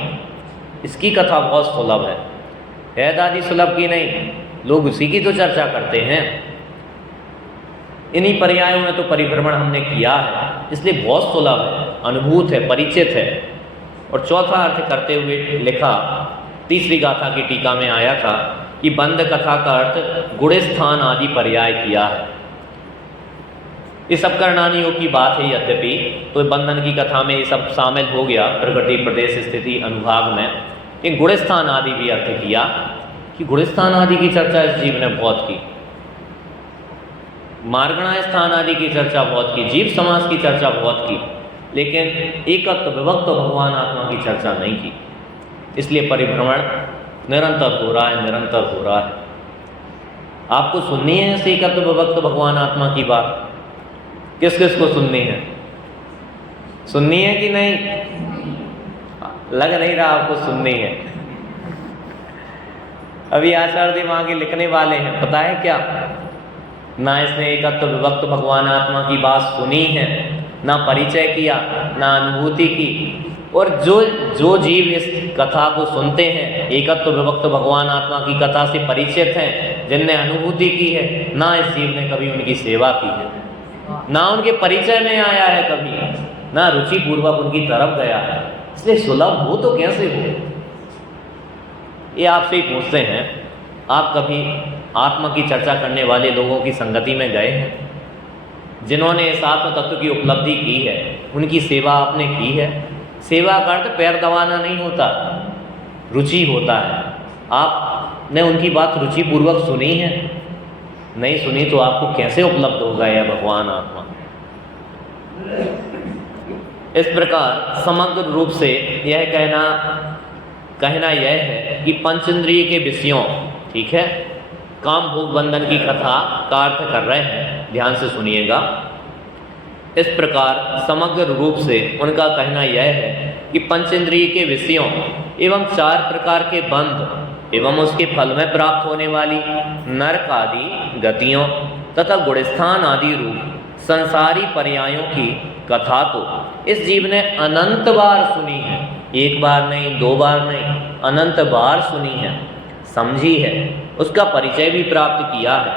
इसकी कथा बहुत सुलभ है दादी? सुलभ की नहीं, लोग उसी की तो चर्चा करते हैं। इन्हीं पर्यायों में तो परिभ्रमण हमने किया है, इसलिए बहुत सुलभ है, अनुभूत है, परिचित है। और चौथा अर्थ करते हुए लिखा, तीसरी गाथा की टीका में आया था कि बंध कथा का अर्थ गुणस्थान आदि पर्याय किया है। ये सब करणानी योग की बात है यद्यपि, तो बंधन की कथा में ये सब शामिल हो गया, प्रकृति, प्रदेश, स्थिति, अनुभाग में। एक गुणस्थान आदि भी अर्थ किया कि गुणस्थान आदि की चर्चा इस जीव ने बहुत की, मार्गणाय स्थान आदि की चर्चा बहुत की, जीव समास की चर्चा बहुत की, लेकिन एकत्व विभक्त भगवान आत्मा की चर्चा नहीं की। इसलिए परिभ्रमण निरंतर हो रहा है, निरंतर हो रहा है। आपको सुननी है इस एकत्व विभक्त भगवान आत्मा की बात? किस किस को सुननी है? सुननी है कि नहीं? लग नहीं रहा आपको सुननी है। अभी आचार्य देव आगे लिखने वाले हैं, पता है क्या? ना इसने एकत्व विभक्त भगवान आत्मा की बात सुनी है, ना परिचय किया, ना अनुभूति की। और जो जीव इस कथा को सुनते हैं, एकत्व विभक्त भगवान आत्मा की कथा से परिचित हैं, जिनने अनुभूति की है, ना इस जीव ने कभी उनकी सेवा की है, ना उनके परिचय में आया है कभी, ना रुचि पूर्वक उनकी तरफ गया है। इसलिए सुलभ हो तो कैसे हो? ये आपसे ही पूछते हैं, आप कभी आत्मा की चर्चा करने वाले लोगों की संगति में गए हैं? जिन्होंने इस आत्म तत्व की उपलब्धि की है, उनकी सेवा आपने की है? सेवा का अर्थ पैर दबाना नहीं होता, रुचि होता है। आपने उनकी बात रुचि पूर्वक सुनी है? नहीं सुनी तो आपको कैसे उपलब्ध होगा यह भगवान आत्मा? इस प्रकार समग्र रूप से यह कहना यह है कि पंचेंद्रिय के विषयों, ठीक है, काम भोग बंधन की कथा का अर्थ कर रहे हैं, ध्यान से सुनिएगा। इस प्रकार समग्र रूप से उनका कहना यह है कि पंचेंद्रिय के विषयों एवं 4 प्रकार के बंध एवं उसके फल में प्राप्त होने वाली नरक आदि गतियों तथा गुणस्थान आदि रूप संसारी पर्यायों की कथा तो इस जीव ने अनंत बार सुनी है, एक बार नहीं, 2 बार नहीं, अनंत बार सुनी है, समझी है, उसका परिचय भी प्राप्त किया है,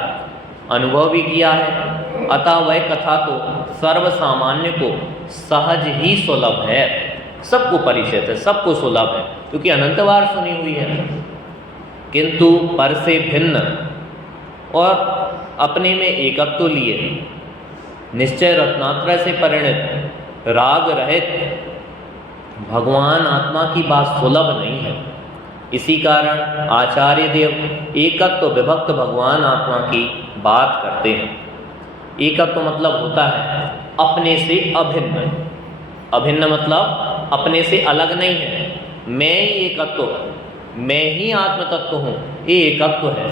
अनुभव भी किया है। अतः वह कथा तो सर्व सामान्य को सहज ही सुलभ है, सबको परिचित है, सबको सुलभ है, क्योंकि अनंत बार सुनी हुई है। किंतु पर से भिन्न और अपने में एकत्व लिए निश्चय रत्नात्रय से परिणित राग रहित भगवान आत्मा की बात सुलभ नहीं है। इसी कारण आचार्य देव एकत्व विभक्त भगवान आत्मा की बात करते हैं। एकत्व मतलब होता है अपने से अभिन्न, अभिन्न मतलब अपने से अलग नहीं है, मैं ही एकत्व, मैं ही आत्म तत्व हूँ, ये एकत्व है।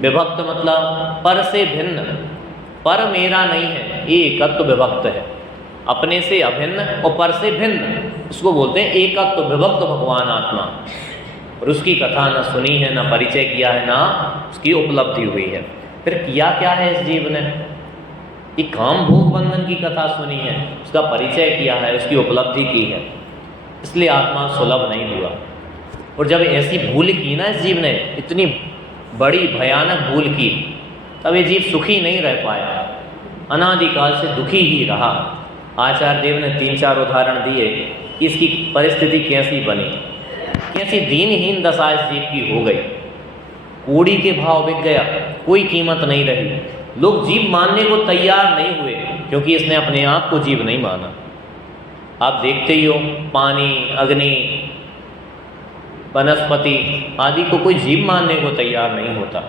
विभक्त मतलब पर से भिन्न, पर मेरा नहीं है, ये एकत्व विभक्त है, अपने से अभिन्न और पर से भिन्न, उसको बोलते हैं एकत्व विभक्त भगवान आत्मा। और उसकी कथा न सुनी है, न परिचय किया है, ना उसकी उपलब्धि हुई है। फिर किया क्या है इस जीव ने? ये काम भोग बंधन की कथा सुनी है, उसका परिचय किया है, उसकी उपलब्धि की है, इसलिए आत्मा सुलभ नहीं हुआ। और जब ऐसी भूल की ना इस जीव ने, इतनी बड़ी भयानक भूल की, तब ये जीव सुखी नहीं रह पाया, अनादिकाल से दुखी ही रहा। आचार्य देव ने 3-4 उदाहरण दिए कि इसकी परिस्थिति कैसी बनी, कैसी दीनहीन दशा इस जीव की हो गई। कूड़ी के भाव बिक गया, कोई कीमत नहीं रही, लोग जीव मानने को तैयार नहीं हुए, क्योंकि इसने अपने आप को जीव नहीं माना। आप देखते ही हो, पानी, अग्नि, वनस्पति आदि को कोई जीव मानने को तैयार नहीं होता।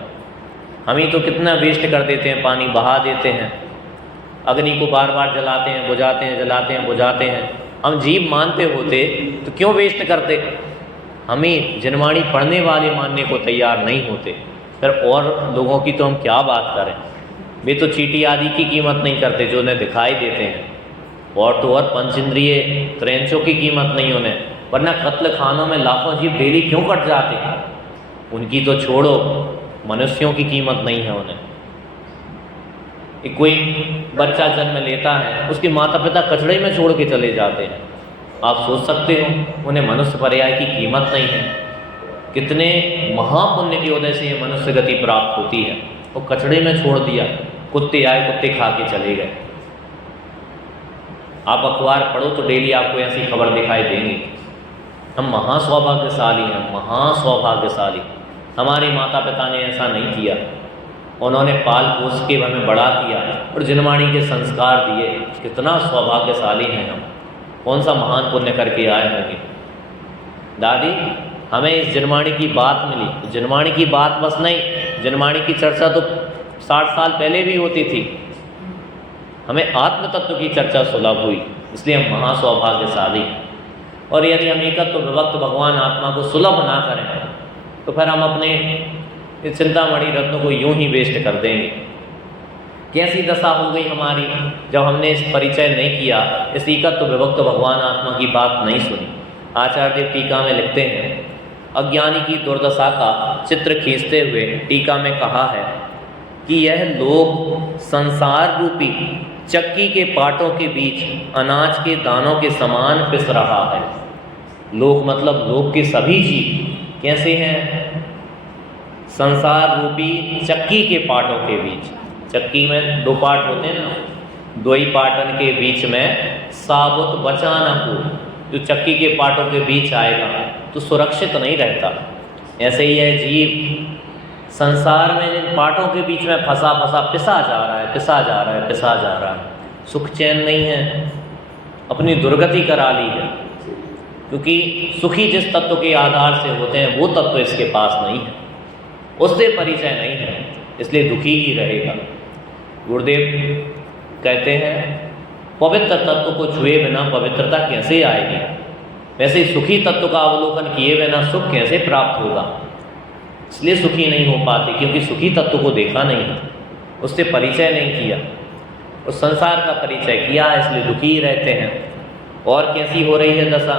हम ही तो कितना वेस्ट कर देते हैं, पानी बहा देते हैं, अग्नि को बार बार जलाते हैं, बुझाते हैं, जलाते हैं, बुझाते हैं। हम जीव मानते होते तो क्यों वेस्ट करते? हमें जनवाणी पढ़ने वाले मानने को तैयार नहीं होते, फिर और लोगों की तो हम क्या बात करें। वे तो चींटी आदि की कीमत नहीं करते जो उन्हें दिखाई देते हैं, और तो और पंचेंद्रिय त्रैंचों की कीमत नहीं उन्हें, वरना कत्ल खानों में लाखों जीव डेली क्यों कट जाते हैं, उनकी तो छोड़ो, मनुष्यों की कीमत नहीं है उन्हें। कोई बच्चा जन्म लेता है, उसके माता पिता कचड़े में छोड़ के चले जाते हैं, आप सोच सकते हो उन्हें मनुष्य पर्याय की कीमत नहीं है। कितने महापुण्य की वजह से ये मनुष्य गति प्राप्त होती है, वो कचड़े में छोड़ दिया, कुत्ते आए, कुत्ते खा के चले गए। आप अखबार पढ़ो तो डेली आपको ऐसी खबर दिखाई देंगी। हम महासौभाग्यशाली हैं, महासौभाग्यशाली। हमारे माता पिता ने ऐसा नहीं किया, उन्होंने पाल पोस के हमें बड़ा किया और जनवाणी के संस्कार दिए। कितना सौभाग्यशाली हैं हम, कौन सा महान पुण्य करके आए होंगे। दादी, हमें इस जनवाणी की बात मिली, जनवाणी की बात बस नहीं, जनवाणी की चर्चा तो 60 साल पहले भी होती थी, हमें आत्म तत्व की चर्चा सुलभ हुई, इसलिए हम महासौभाग्यशाली। और यदि हम एकत्व विभक्त भगवान आत्मा को सुलभ ना करें तो फिर हम अपने इस चिंतामणि रत्न को यूं ही वेस्ट कर देंगे। कैसी दशा हो गई हमारी जब हमने इस परिचय नहीं किया, इस एकत्व विभक्त भगवान आत्मा की बात नहीं सुनी। आचार्य देव टीका में लिखते हैं, अज्ञानी की दुर्दशा का चित्र खींचते हुए टीका में कहा है कि यह लोक संसार रूपी चक्की के पाटों के बीच अनाज के दानों के समान पिस रहा है। लोक मतलब लोक के सभी जीव कैसे हैं? संसार रूपी चक्की के पाटों के बीच, चक्की में 2 पार्ट होते हैं ना, 2 ही पाटन के बीच में साबुत बचा न हो, जो चक्की के पाटों के बीच आएगा तो सुरक्षित नहीं रहता। ऐसे ही है जीव, संसार में जिन पाटों के बीच में फंसा फंसा पिसा जा रहा है, पिसा जा रहा है, पिसा जा रहा है, सुख चैन नहीं है, अपनी दुर्गति करा ली है। क्योंकि सुखी जिस तत्व के आधार से होते हैं वो तत्व इसके पास नहीं है, उससे परिचय नहीं है, इसलिए दुखी ही रहेगा। गुरुदेव कहते हैं, पवित्र तत्व को छुए बिना पवित्रता कैसे आएगी, वैसे सुखी तत्व का अवलोकन किए बिना सुख कैसे प्राप्त होगा। इसलिए सुखी नहीं हो पाते, क्योंकि सुखी तत्व को देखा नहीं है, उससे परिचय नहीं किया, उस संसार का परिचय किया, इसलिए दुखी ही रहते हैं। और कैसी हो रही है दशा?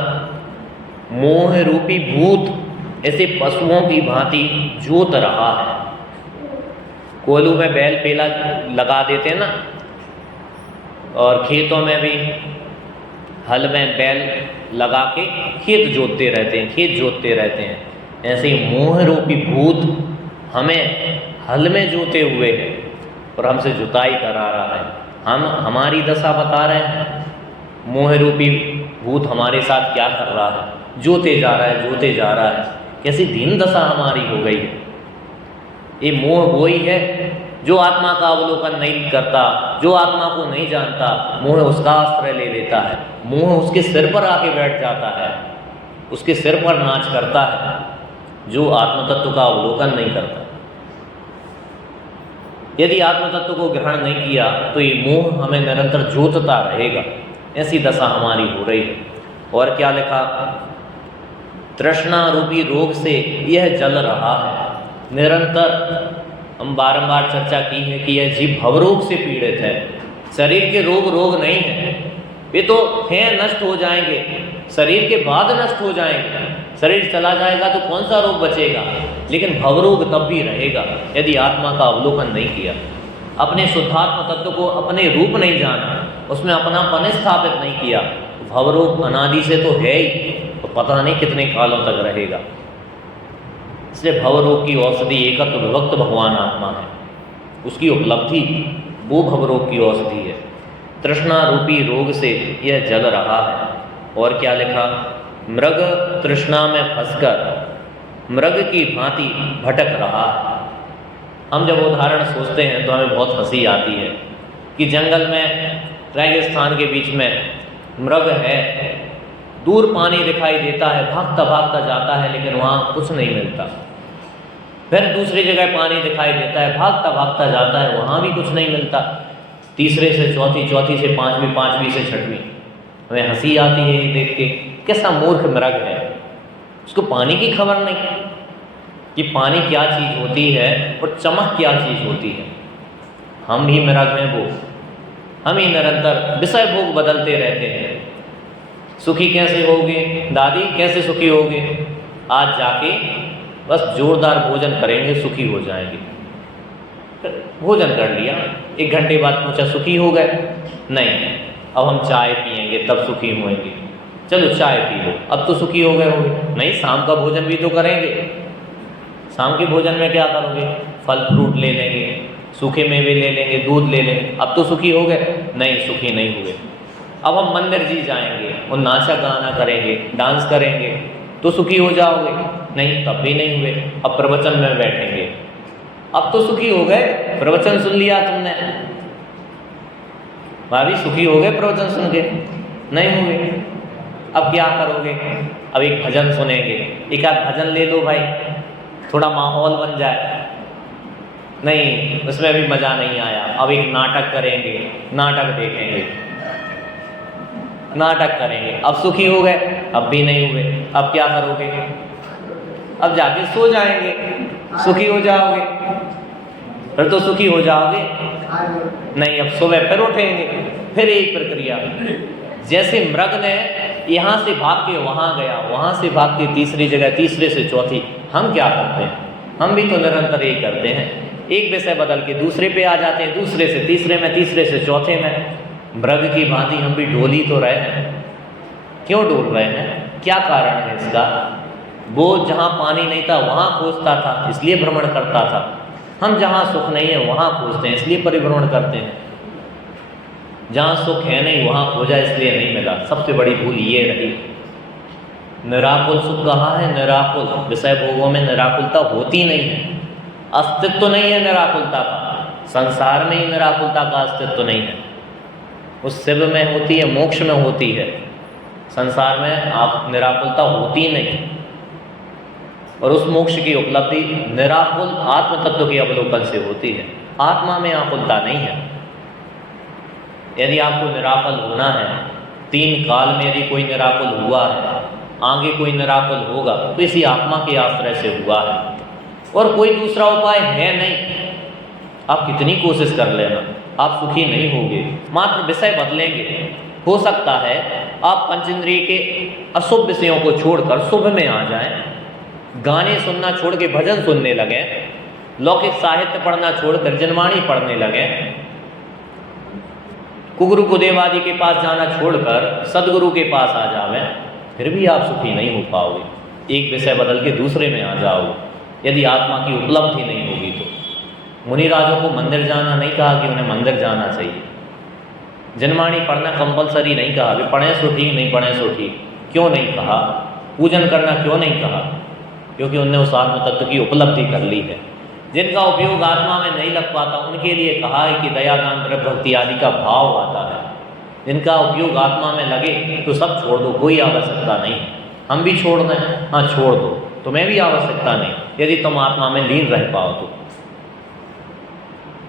मोह रूपी भूत ऐसे पशुओं की भांति जोत रहा है। कोलू में बैल पेला लगा देते हैं ना, और खेतों में भी हल में बैल लगा के खेत जोतते रहते हैं, खेत जोतते रहते हैं। ऐसे ही मोह रूपी भूत हमें हल में जोते हुए है और हमसे जुताई करा रहा है। हम हमारी दशा बता रहे हैं, मोह रूपी भूत हमारे साथ क्या कर रहा है, जोते जा रहा है, जोते जा रहा है। कैसी दीन दशा हमारी हो गई है। ये मोह वही है जो आत्मा का अवलोकन नहीं करता, जो आत्मा को नहीं जानता, मोह उसका आश्रय ले लेता है, मोह उसके सिर पर आके बैठ जाता है, उसके सिर पर नाच करता है, जो आत्म तत्व का अवलोकन नहीं करता। यदि आत्म तत्व को ग्रहण नहीं किया तो ये मोह हमें निरंतर जोतता रहेगा। ऐसी दशा हमारी हो रही है। और क्या लिखा? तृष्णा रूपी रोग से यह जल रहा है, निरंतर हम बारंबार चर्चा की है कि यह जीव भवरोग से पीड़ित है। शरीर के रोग नहीं है, वे तो हैं, नष्ट हो जाएंगे, शरीर के बाद नष्ट हो जाएंगे। शरीर चला जाएगा तो कौन सा रोग बचेगा, लेकिन भवरोग तब भी रहेगा यदि आत्मा का अवलोकन नहीं किया, अपने शुद्धात्म तत्व को अपने रूप नहीं जाना, उसमें अपनापन स्थापित नहीं किया। भवरोग अनादि से तो है ही, तो पता नहीं कितने कालों तक रहेगा। इसलिए भवरोग की औषधि एकत्व विभक्त भगवान आत्मा है, उसकी उपलब्धि वो भवरोग की औषधि है। तृष्णा रूपी रोग से यह जल रहा है। और क्या लिखा, मृग तृष्णा में फंसकर मृग की भांति भटक रहा है। हम जब उदाहरण सोचते हैं तो हमें बहुत हंसी आती है कि जंगल में, रेगिस्तान के बीच में मृग है, दूर पानी दिखाई देता है, भागता भागता जाता है, लेकिन वहाँ कुछ नहीं मिलता। फिर दूसरी जगह पानी दिखाई देता है, भागता भागता जाता है, वहाँ भी कुछ नहीं मिलता। तीसरे से चौथी, चौथी से पांचवी, पांचवी से छठवीं। हमें हंसी आती है ये देख के, कैसा मूर्ख मृग है, उसको पानी की खबर नहीं कि पानी क्या चीज़ होती है और चमक क्या चीज़ होती है। हम ही मृग हैं, वो हम ही निरंतर विषय भोग बदलते रहते हैं। सुखी कैसे होगे दादी, कैसे सुखी होगे? आज जाके बस जोरदार भोजन करेंगे, सुखी हो जाएंगे। भोजन कर लिया, 1 घंटे बाद पूछा सुखी हो गए? नहीं, अब हम चाय पिएंगे तब सुखी होंगे। चलो चाय पी लो, अब तो सुखी हो गए होंगे। नहीं, शाम का भोजन भी तो करेंगे। शाम के भोजन में क्या करोगे? फल फ्रूट ले लेंगे, सूखे मेवे ले लेंगे, दूध ले लेंगे, अब तो सुखी हो गए? नहीं, सुखी नहीं हुए। अब हम मंदिर जी जाएंगे और नाचा गाना करेंगे, डांस करेंगे, तो सुखी हो जाओगे? नहीं, तब भी नहीं हुए। अब प्रवचन में बैठेंगे, अब तो सुखी हो गए, प्रवचन सुन लिया तुमने, भाभी सुखी हो गए प्रवचन सुन के? नहीं हुए। अब क्या करोगे? अब एक भजन सुनेंगे, एक आध भजन ले लो भाई, थोड़ा माहौल बन जाए। नहीं, उसमें भी मज़ा नहीं आया। अब एक नाटक करेंगे, नाटक देखेंगे, नाटक करेंगे, अब सुखी हो गए? अब भी नहीं हुए। अब क्या करोगे? अब जाके सो जाएंगे, सुखी हो जाओगे? फिर तो सुखी हो जाओगे? नहीं, अब सुबह फिर उठेंगे, फिर एक प्रक्रिया। जैसे मृग ने यहाँ से भाग के वहाँ गया, वहाँ से भाग के तीसरी जगह, तीसरे से चौथी, हम क्या करते हैं? हम भी तो निरंतर यही करते हैं, एक विषय बदल के दूसरे पे आ जाते हैं, दूसरे से तीसरे में, तीसरे से चौथे में। मृग की भांति हम भी डोल ही तो रहे हैं। क्यों डोल रहे हैं? क्या कारण है इसका? वो जहाँ पानी नहीं था वहाँ खोजता था, इसलिए भ्रमण करता था। हम जहाँ सुख नहीं है वहाँ खोजते हैं, इसलिए परिभ्रमण करते हैं। जहाँ सुख है नहीं वहाँ खोजा, इसलिए नहीं मिला। सबसे बड़ी भूल ये रही। निराकुल सुख कहाँ है? निराकुल विषय भोगों में निराकुलता होती नहीं है, अस्तित्व तो नहीं है निराकुलता का। संसार में ही निराकुलता का अस्तित्व तो नहीं है। उस शिव में होती है, मोक्ष में होती है, संसार में आप निराकुलता होती नहीं। और उस मोक्ष की उपलब्धि निराकुल आत्म तत्व के अवलोकन से होती है। आत्मा में आकुलता नहीं है। यदि आपको निराकुल होना है, 3 काल में यदि कोई निराकुल हुआ है, आगे कोई निराकुल होगा, तो इसी आत्मा के आश्रय से हुआ है, और कोई दूसरा उपाय है नहीं। आप कितनी कोशिश कर लेना, आप सुखी नहीं होंगे। मात्र विषय बदलेंगे। हो सकता है आप पंचेंद्रिय के अशुभ विषयों को छोड़कर शुभ में आ जाएं, गाने सुनना छोड़ के भजन सुनने लगें, लौकिक साहित्य पढ़ना छोड़कर जनवाणी पढ़ने लगें, कुगुरु कुदेव आदि के पास जाना छोड़कर सदगुरु के पास आ जावें, फिर भी आप सुखी नहीं हो पाओगे। एक विषय बदल के दूसरे में आ जाओगे यदि आत्मा की उपलब्धि नहीं होगी तो। मुनिराजों को मंदिर जाना नहीं कहा कि उन्हें मंदिर जाना चाहिए, जनवाणी पढ़ना कंपलसरी नहीं कहा, वे पढ़ें सो ठीक, नहीं पढ़ें सो ठीक। क्यों नहीं कहा? पूजन करना क्यों नहीं कहा? क्योंकि उनने उस आत्म तत्व की उपलब्धि कर ली है। जिनका उपयोग आत्मा में नहीं लग पाता उनके लिए कहा है कि दया दान प्रेम भक्ति आदि का भाव आता है। जिनका उपयोग आत्मा में लगे तो सब छोड़ दो, कोई आवश्यकता नहीं। हम भी छोड़ दें, हाँ छोड़ दो, तुम्हें भी आवश्यकता नहीं, यदि तुम आत्मा में लीन रह पाओ तो।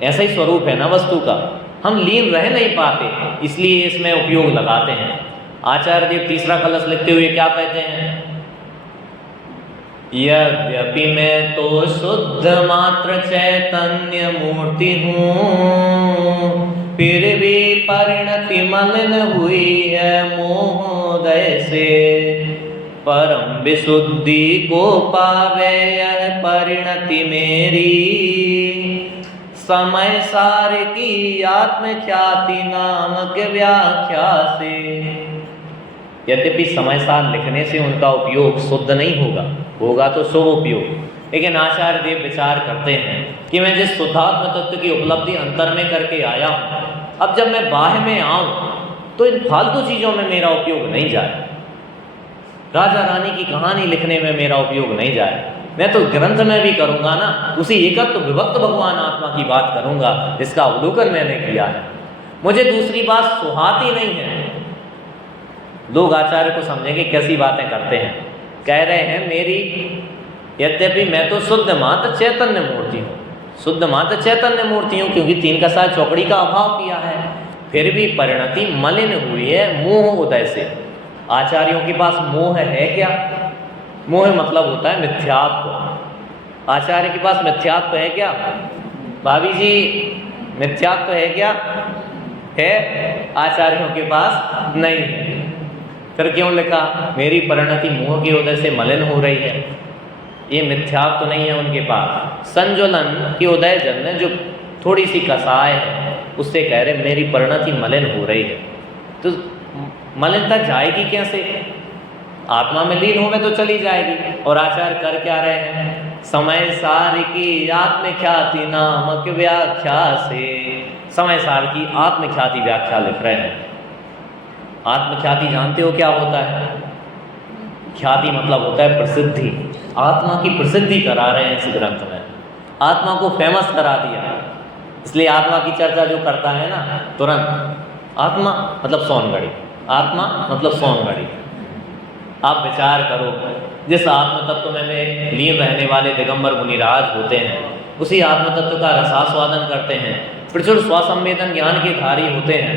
ऐसा ही स्वरूप है ना वस्तु का। हम लीन रह नहीं पाते, इसलिए इसमें उपयोग लगाते हैं। आचार्य देव तीसरा कलश लिखते हुए क्या कहते हैं? यद्यपि मैं तो शुद्ध मात्र चैतन्य मूर्ति हूँ, फिर भी परिणति मलिन हुई है मोहोदय से। परम विशुद्धि को पावे यह परिणति मेरी, समय सार की आत्मख्याति नामक व्याख्या से। यद्यपि समय सार लिखने से उनका उपयोग शुद्ध नहीं होगा, होगा तो शुभ उपयोग, लेकिन आचार्य देव विचार करते हैं कि मैं जिस शुद्धात्म तत्व की उपलब्धि अंतर में करके आया हूँ, अब जब मैं बाह्य में आऊँ तो इन फालतू चीज़ों में मेरा उपयोग नहीं जाए, राजा रानी की कहानी लिखने में मेरा उपयोग नहीं जाए। मैं तो ग्रंथ में भी करूँगा ना, उसी एकत्व विभक्त भगवान आत्मा की बात करूँगा जिसका अवलोकन मैंने किया है। मुझे दूसरी बात सुहाती नहीं है। लोग आचार्य को समझेंगे कैसी बातें करते हैं, कह रहे हैं मेरी, यद्यपि मैं तो शुद्ध मात्र चैतन्य मूर्ति हूँ, शुद्ध मात्र चैतन्य मूर्ति हूँ, क्योंकि 3 का 7 चौकड़ी का अभाव किया है, फिर भी परिणति मलिन हुई है मोह उदय से। आचार्यों के पास मोह है क्या? मोह मतलब होता है मिथ्यात्व। आचार्य के पास मिथ्यात्व है क्या? भाभी जी, मिथ्यात्व है क्या? है, आचार्यों के पास नहीं है। फिर क्यों लिखा मेरी परिणति मोह के उदय से मलिन हो रही है? ये मिथ्यात्व तो नहीं है उनके पास। संज्वलन के उदय जन्य जो थोड़ी सी कसाय है, उससे कह रहे मेरी परिणति मलिन हो रही है। तो मलिनता जाएगी कैसे? आत्मा में लीन होवे तो चली जाएगी। और आचार्य कर क्या रहे हैं? समय सार की आत्मख्याति नामक व्याख्या से समय सार की आत्मख्याति व्याख्या लिख रहे हैं। आत्मख्याति जानते हो क्या होता है? ख्याति मतलब होता है प्रसिद्धि। आत्मा की प्रसिद्धि करा रहे हैं इस ग्रंथ में, आत्मा को फेमस करा दिया। इसलिए आत्मा की चर्चा जो करता है ना, तुरंत आत्मा मतलब सोनगढ़ी, आत्मा मतलब सोनगढ़ी। आप विचार करो, जिस आत्म तत्व में लीन रहने वाले दिगंबर मुनिराज होते हैं, उसी आत्म तत्व का रसास्वादन करते हैं, प्रचुर स्वसंवेदन ज्ञान के धारी होते हैं,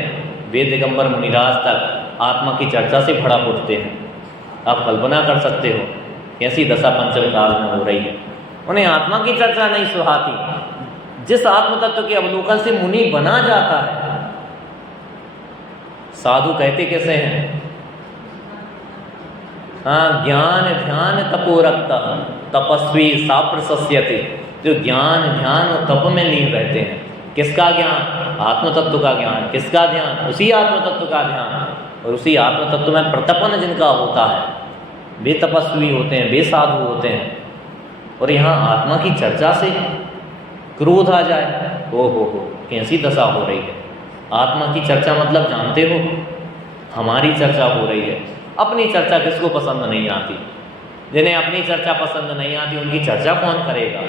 वे दिगंबर मुनिराज तक आत्मा की चर्चा से भड़क उठते हैं। आप कल्पना कर सकते हो कैसी दशा पंचम काल में हो रही है। उन्हें आत्मा की चर्चा नहीं सुहाती। जिस आत्म तत्व के अवलोकन से मुनि बना जाता है, साधु कहते कैसे हैं? हाँ, ज्ञान ध्यान तपोरक्त तपस्वी साप्रशस्यते। जो ज्ञान ध्यान और तप में लीन रहते हैं, किसका ज्ञान? आत्म तत्व का ज्ञान। किसका ध्यान? उसी आत्म तत्व का ध्यान। और उसी आत्म तत्व में प्रतपन जिनका होता है, वे तपस्वी होते हैं, वे साधु होते हैं। और यहाँ आत्मा की चर्चा से क्रोध आ जाए, हो कैसी दशा हो रही है। आत्मा की चर्चा मतलब जानते हो, हमारी चर्चा हो रही है। अपनी चर्चा किसको पसंद नहीं आती? जिन्हें अपनी चर्चा पसंद नहीं आती, उनकी चर्चा कौन करेगा?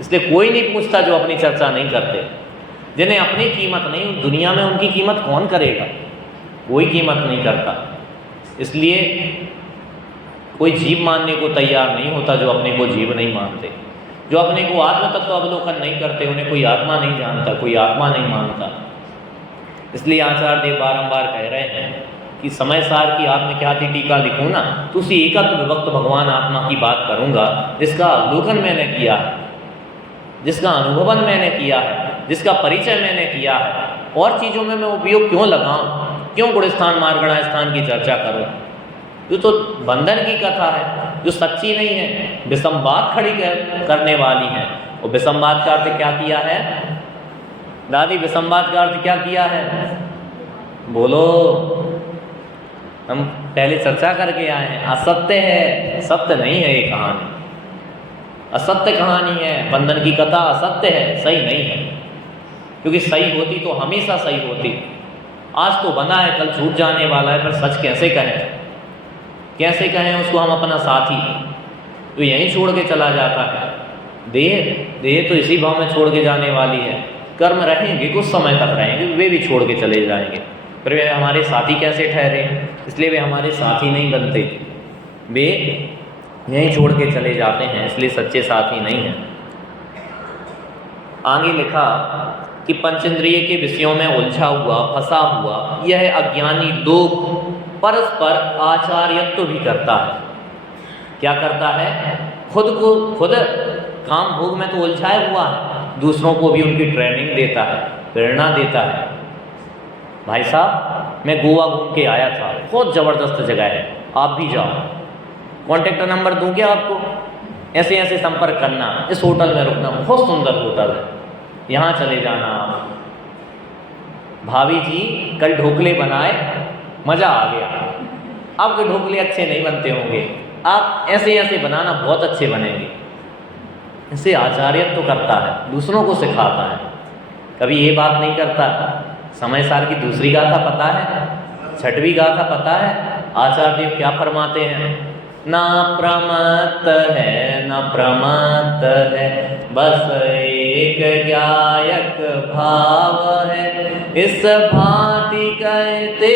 इसलिए कोई नहीं पूछता जो अपनी चर्चा नहीं करते। जिन्हें अपनी कीमत नहीं, दुनिया में उनकी कीमत कौन करेगा? कोई कीमत नहीं करता। इसलिए कोई जीव मानने को तैयार नहीं होता जो अपने को जीव नहीं मानते, जो अपने को आत्म तत्व अवलोकन नहीं करते। उन्हें कोई आत्मा नहीं जानता, कोई आत्मा नहीं मानता। इसलिए आचार्य देव बारंबार कह रहे हैं कि समय सार की आत्मख्याति टीका लिखूँ ना, तो उसी एकत्व विभक्त भगवान आत्मा की बात करूँगा जिसका अवलोकन मैंने किया है, जिसका अनुभवन मैंने किया है, जिसका परिचय मैंने किया है। और चीज़ों में मैं उपयोग क्यों लगाऊँ? क्यों गुणस्थान मार्गणा स्थान की चर्चा करूँ? जो तो बंधन की कथा है, जो सच्ची नहीं है, विसंवाद खड़ी करने वाली है। और विसंवाद का अर्थ क्या किया है दादी? विसंवाद का अर्थ क्या किया है? बोलो, हम पहले चर्चा करके आए हैं। असत्य है, सत्य नहीं है ये कहानी, असत्य कहानी है। बंधन की कथा असत्य है, सही नहीं है। क्योंकि सही होती तो हमेशा सही होती। आज तो बना है, कल छूट जाने वाला है। पर सच कैसे कहें? कैसे कहें उसको हम अपना साथी? तो यहीं छोड़ के चला जाता है। देह तो इसी भाव में छोड़ के जाने वाली है। कर्म रहेंगे, कुछ समय तक रहेंगे, वे भी छोड़ के चले जाएंगे। पर वे हमारे साथी कैसे ठहरे? इसलिए वे हमारे साथी नहीं बनते, वे यहीं छोड़ के चले जाते हैं, इसलिए सच्चे साथी नहीं हैं। आगे लिखा कि पंचेंद्रिय के विषयों में उलझा हुआ, फंसा हुआ यह अज्ञानी लोग परस्पर आचार्यत्व भी करता है। क्या करता है, खुद काम भोग में तो उलझाए हुआ है, दूसरों को भी उनकी ट्रेनिंग देता है, प्रेरणा देता है। भाई साहब मैं गोवा घूम के आया था, बहुत ज़बरदस्त जगह है, आप भी जाओ, कॉन्टेक्ट नंबर दूँ क्या आपको, ऐसे ऐसे संपर्क करना, इस होटल में रुकना, बहुत सुंदर होटल है, यहाँ चले जाना आप। भाभी जी कल ढोकले बनाए, मज़ा आ गया। आपके ढोकले अच्छे नहीं बनते होंगे, आप ऐसे ऐसे बनाना, बहुत अच्छे बनेंगे। इसे आचार्यत्व तो करता है, दूसरों को सिखाता है। कभी ये बात नहीं करता, समय सार की दूसरी गाथा पता है, छठवीं गाथा पता है, आचार्य देव क्या फरमाते हैं, ना प्रमत्त है न प्रमत्त है, बस एक ज्ञायक भाव है, इस भांति कहते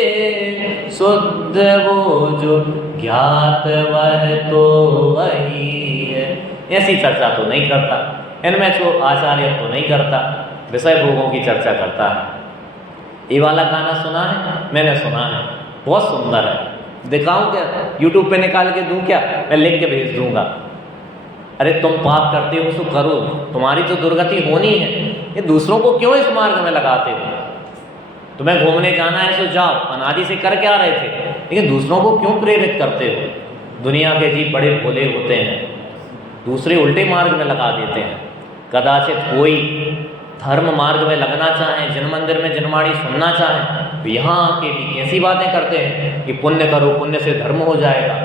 शुद्ध वो जो ज्ञात वह तो वही है। ऐसी चर्चा तो नहीं करता, इनमें जो आचार्य तो नहीं करता, विषय भोगों की चर्चा करता है। ये वाला गाना सुना है? मैंने सुना है, बहुत सुंदर है। दिखाऊं क्या, यूट्यूब पे निकाल के दूं क्या, मैं लिख के भेज दूंगा। अरे तुम पाप करते हो तो करो, तुम्हारी तो दुर्गति होनी है, ये दूसरों को क्यों इस मार्ग में लगाते हो? तुम्हें घूमने जाना है तो जाओ, अनादि से कर क्या रहे थे, लेकिन दूसरों को क्यों प्रेरित करते हो? दुनिया के जीव बड़े भोले होते हैं, दूसरे उल्टे मार्ग में लगा देते हैं। कदाचित कोई धर्म मार्ग में लगना चाहें, जिन मंदिर में जिनवाणी सुनना चाहें, तो यहाँ आके भी कैसी बातें करते हैं कि पुण्य करो, पुण्य से धर्म हो जाएगा,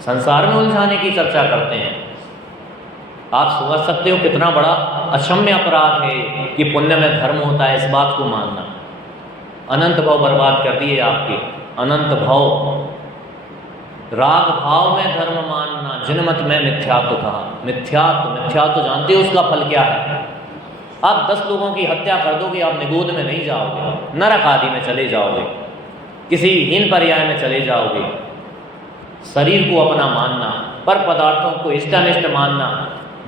संसार में उलझाने की चर्चा करते हैं। आप समझ सकते हो कितना बड़ा अक्षम्य अपराध है कि पुण्य में धर्म होता है, इस बात को मानना। अनंत भाव बर्बाद कर दिए आपके, अनंत भाव। राग भाव में धर्म मानना, जिनमत में मिथ्यात्व कहा। मिथ्यात्व जानते हो उसका फल क्या है? आप 10 लोगों की हत्या कर दोगे, आप निगोद में नहीं जाओगे, नरक आदि में चले जाओगे, किसी हीन पर्याय में चले जाओगे। शरीर को अपना मानना, पर पदार्थों को इष्टानिष्ट मानना,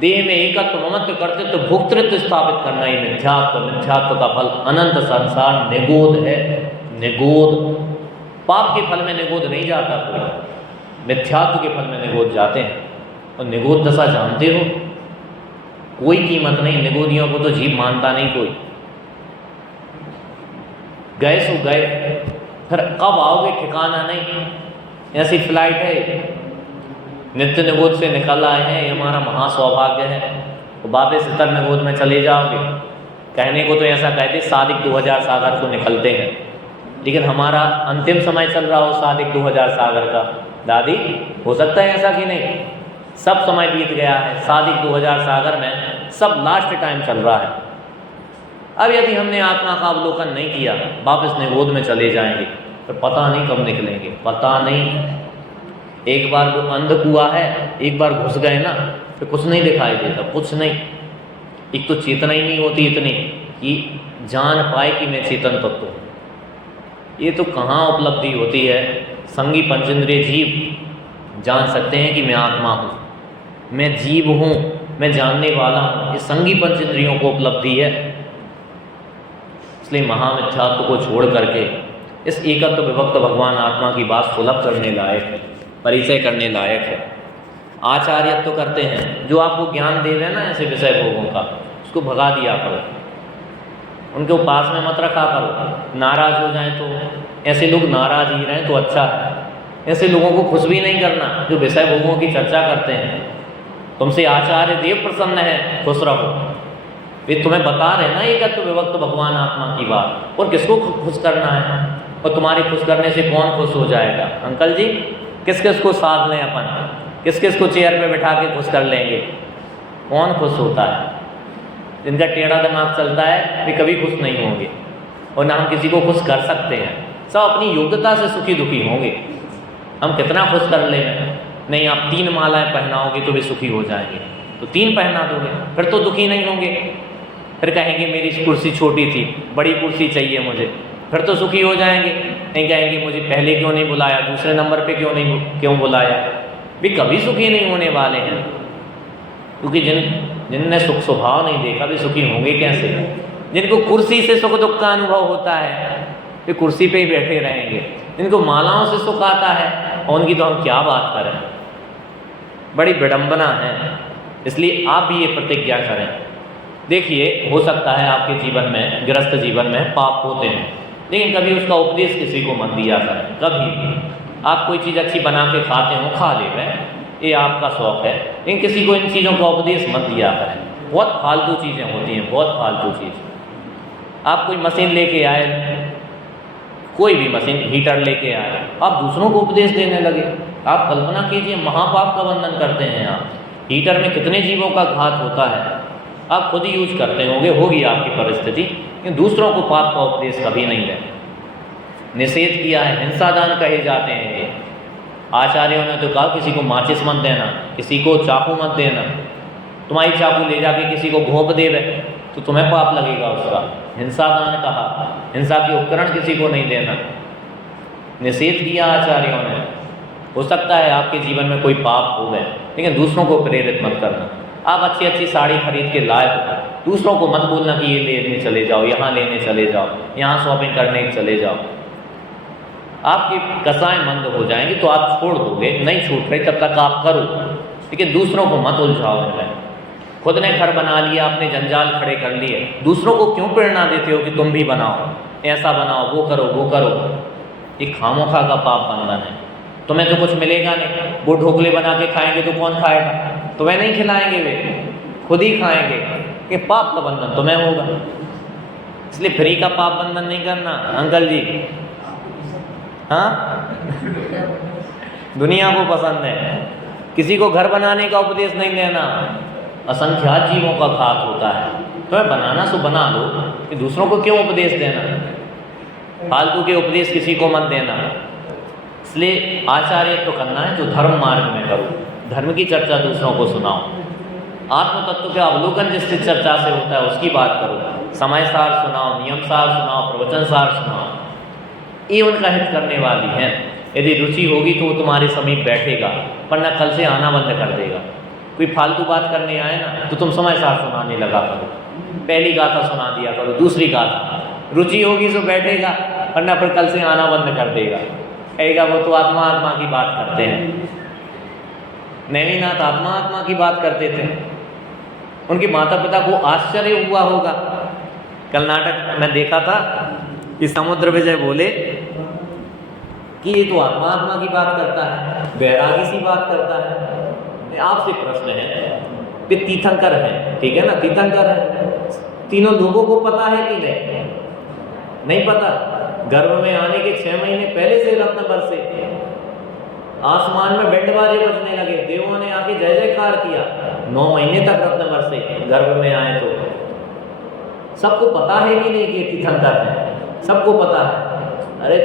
देह में एकत्व ममत्व कर्तृत्व भोक्तृत्व स्थापित करना, ही मिथ्यात्व का फल अनंत संसार निगोद है। निगोद, पाप के फल में निगोद नहीं जाता कोई, मिथ्यात्व के फल में निगोद जाते हैं। और निगोद दशा जानते हो, कोई कीमत नहीं, निगोदियों को तो जीव मानता नहीं कोई। गए सो गए, फिर कब आओगे ठिकाना नहीं। ऐसी फ्लाइट है, नित्य निगोद से निकल आए हैं, ये हमारा महासौभाग्य है, तो वापस इतर निगोद में चले जाओगे। कहने को तो ऐसा कहते सादिक 2000 सागर को निकलते हैं, लेकिन हमारा अंतिम समय चल रहा हो सादिक 2000 सागर का। दादी हो सकता है ऐसा कि नहीं? सब समय बीत गया है, सादिक 2000 सागर में सब लास्ट टाइम चल रहा है। अब यदि हमने आत्मा का अवलोकन नहीं किया, वापस निगोद में चले जाएंगे, तो पता नहीं कब निकलेंगे, पता नहीं। एक बार वो अंध कुआ है, एक बार घुस गए ना, तो कुछ नहीं दिखाई देता, कुछ नहीं। एक तो चेतना ही नहीं होती इतनी कि जान पाए कि मैं चेतन तत्व हूँ। ये तो कहाँ उपलब्धि होती है? संगी पंचेंद्रिय जीव जान सकते हैं कि मैं आत्मा हूँ, मैं जीव हूँ, मैं जानने वाला हूँ। ये संगी पंचेंद्रियों को उपलब्धि है। इसलिए महामिथ्यात्व को छोड़ करके इस एकत्व विभक्त भगवान आत्मा की बात सुलभ करने लायक है, परिचय करने लायक है। आचार्यत्व करते हैं, जो आपको ज्ञान दे रहे हैं ना ऐसे विषय भोगों का, उसको भगा दिया करो, उनके पास में मत रखा करो। नाराज हो जाएं तो, ऐसे लोग नाराज ही रहें तो अच्छा है। ऐसे लोगों को खुश भी नहीं करना जो विषय भोगों की चर्चा करते हैं। तुमसे आचार्य देव प्रसन्न है, खुश रहो। वे तुम्हें बता रहे ना एकत्व विभक्त भगवान आत्मा की बात, और किसको खुश करना है? और तुम्हारे खुश करने से कौन खुश हो जाएगा? अंकल जी, किस किस को साध लें अपन, किस किस को चेयर पे बिठा के खुश कर लेंगे? कौन खुश होता है? जिनका टेढ़ा दिमाग चलता है वे कभी खुश नहीं होंगे, और ना हम किसी को खुश कर सकते हैं। सब अपनी योग्यता से सुखी दुखी होंगे। हम कितना खुश कर लें? नहीं, आप 3 मालाएं पहनाओगे तो वे सुखी हो जाएंगे, तो 3 पहना दोगे, फिर तो दुखी नहीं होंगे। फिर कहेंगे मेरी कुर्सी छोटी थी, बड़ी कुर्सी चाहिए मुझे, फिर तो सुखी हो जाएंगे। नहीं कहेंगे मुझे पहले क्यों नहीं बुलाया, दूसरे नंबर पे क्यों बुलाया। वे कभी सुखी नहीं होने वाले हैं, क्योंकि जिनने सुख स्वभाव नहीं देखा वे सुखी होंगे कैसे? जिनको कुर्सी से सुख दुख का अनुभव होता है वे कुर्सी पे ही बैठे रहेंगे। जिनको मालाओं से सुख आता है, और उनकी तो हम क्या बात करें। बड़ी विडंबना है। इसलिए आप भी ये प्रतिज्ञा करें। देखिए, हो सकता है आपके जीवन में, गृहस्थ जीवन में पाप होते हैं, लेकिन कभी उसका उपदेश किसी को मत दिया करें। कभी भी आप कोई चीज़ अच्छी बना के खाते हो, खा ले रहे, ये आपका शौक़ है, लेकिन किसी को इन चीज़ों का उपदेश मत दिया करें। बहुत फालतू चीज़ें होती हैं, बहुत फालतू चीज़। आप कोई मशीन लेके आए, कोई भी मशीन, हीटर लेके आए, आप दूसरों को उपदेश देने लगे। आप कल्पना कीजिए, महापाप का बंधन करते हैं आप। हीटर में कितने जीवों का घात होता है, आप खुद ही यूज करते होगी आपकी परिस्थिति, लेकिन दूसरों को पाप का उपदेश कभी नहीं दें। निषेध किया है, हिंसादान कहे जाते हैं ये। आचार्यों ने तो कहा किसी को माचिस मत देना, किसी को चाकू मत देना। तुम्हारी चाकू ले जाके किसी को घोंप देवे तो तुम्हें पाप लगेगा उसका। हिंसादान कहा, हिंसा के उपकरण किसी को नहीं देना, निषेध किया आचार्यों ने। हो सकता है आपके जीवन में कोई पाप हो गए, लेकिन दूसरों को प्रेरित मत करना। आप अच्छी अच्छी साड़ी खरीद के लाए हो, दूसरों को मत बोलना कि ये लेने चले जाओ, यहाँ लेने चले जाओ, यहाँ शॉपिंग करने चले जाओ। आपकी कसाएं मंद हो जाएंगी तो आप छोड़ दोगे, नहीं छूट रही तब तक आप करो, लेकिन दूसरों को मत उलझाओ इनमें। खुद ने घर बना लिया, आपने जंजाल खड़े कर लिए, दूसरों को क्यों प्रेरणा देते हो कि तुम भी बनाओ, ऐसा बनाओ, वो करो वो करो। ये खामोखा का पाप बंधन है। तुम्हें तो कुछ मिलेगा नहीं, वो ढोकले बना के खाएंगे तो कौन खाएगा? तुम्हें नहीं खिलाएंगे, वे खुद ही खाएंगे। ये पाप का बंधन तुम्हें होगा। इसलिए फ्री का पाप बंधन नहीं करना अंकल जी। हाँ दुनिया को पसंद है, किसी को घर बनाने का उपदेश नहीं देना। असंख्यात जीवों का घात होता है, तुम्हें बनाना सो बना लो, कि दूसरों को क्यों उपदेश देना? फालतू के उपदेश किसी को मत देना। इसलिए आचार्य तो करना है जो धर्म मार्ग में करो, धर्म की चर्चा दूसरों को सुनाओ, आत्म तत्व के अवलोकन जिससे चर्चा से होता है उसकी बात करो, समय सार सुनाओ, नियम सार सुनाओ, प्रवचन सार सुनाओ। ये उनका हित करने वाली है। यदि रुचि होगी तो वो तुम्हारे समीप बैठेगा, वरना कल से आना बंद कर देगा। कोई फालतू बात करने आए ना तो तुम समय सार सुनाने लगा करो, पहली गाथा सुना दिया करो, दूसरी गाथा। रुचि होगी तो बैठेगा, वरना फिर कल से आना बंद कर देगा, कहेगा वो तो आत्मा आत्मा की बात करते हैं। नेमिनाथ आत्मा आत्मा की बात करते थे, उनके माता पिता को आश्चर्य हुआ होगा। कल नाटक में देखा था कि समुद्र विजय बोले कि ये तो आत्मा आत्मा की बात करता है, बैरागी सी बात करता है। आपसे प्रश्न है, वे तीर्थंकर हैं, ठीक है ना, तीर्थंकर है, तीनों लोगों को पता है कि नहीं? नहीं पता। गर्भ में आने के 6 महीने पहले से रत्न बरसे, आसमान में बैंड बाजे बजने लगे, देवों ने आके जय जयकार किया। 9 महीने तक रत्न बरसे, गर्भ में आए तो सबको पता है कि नहीं कि तीर्थंकर है? सबको पता है। अरे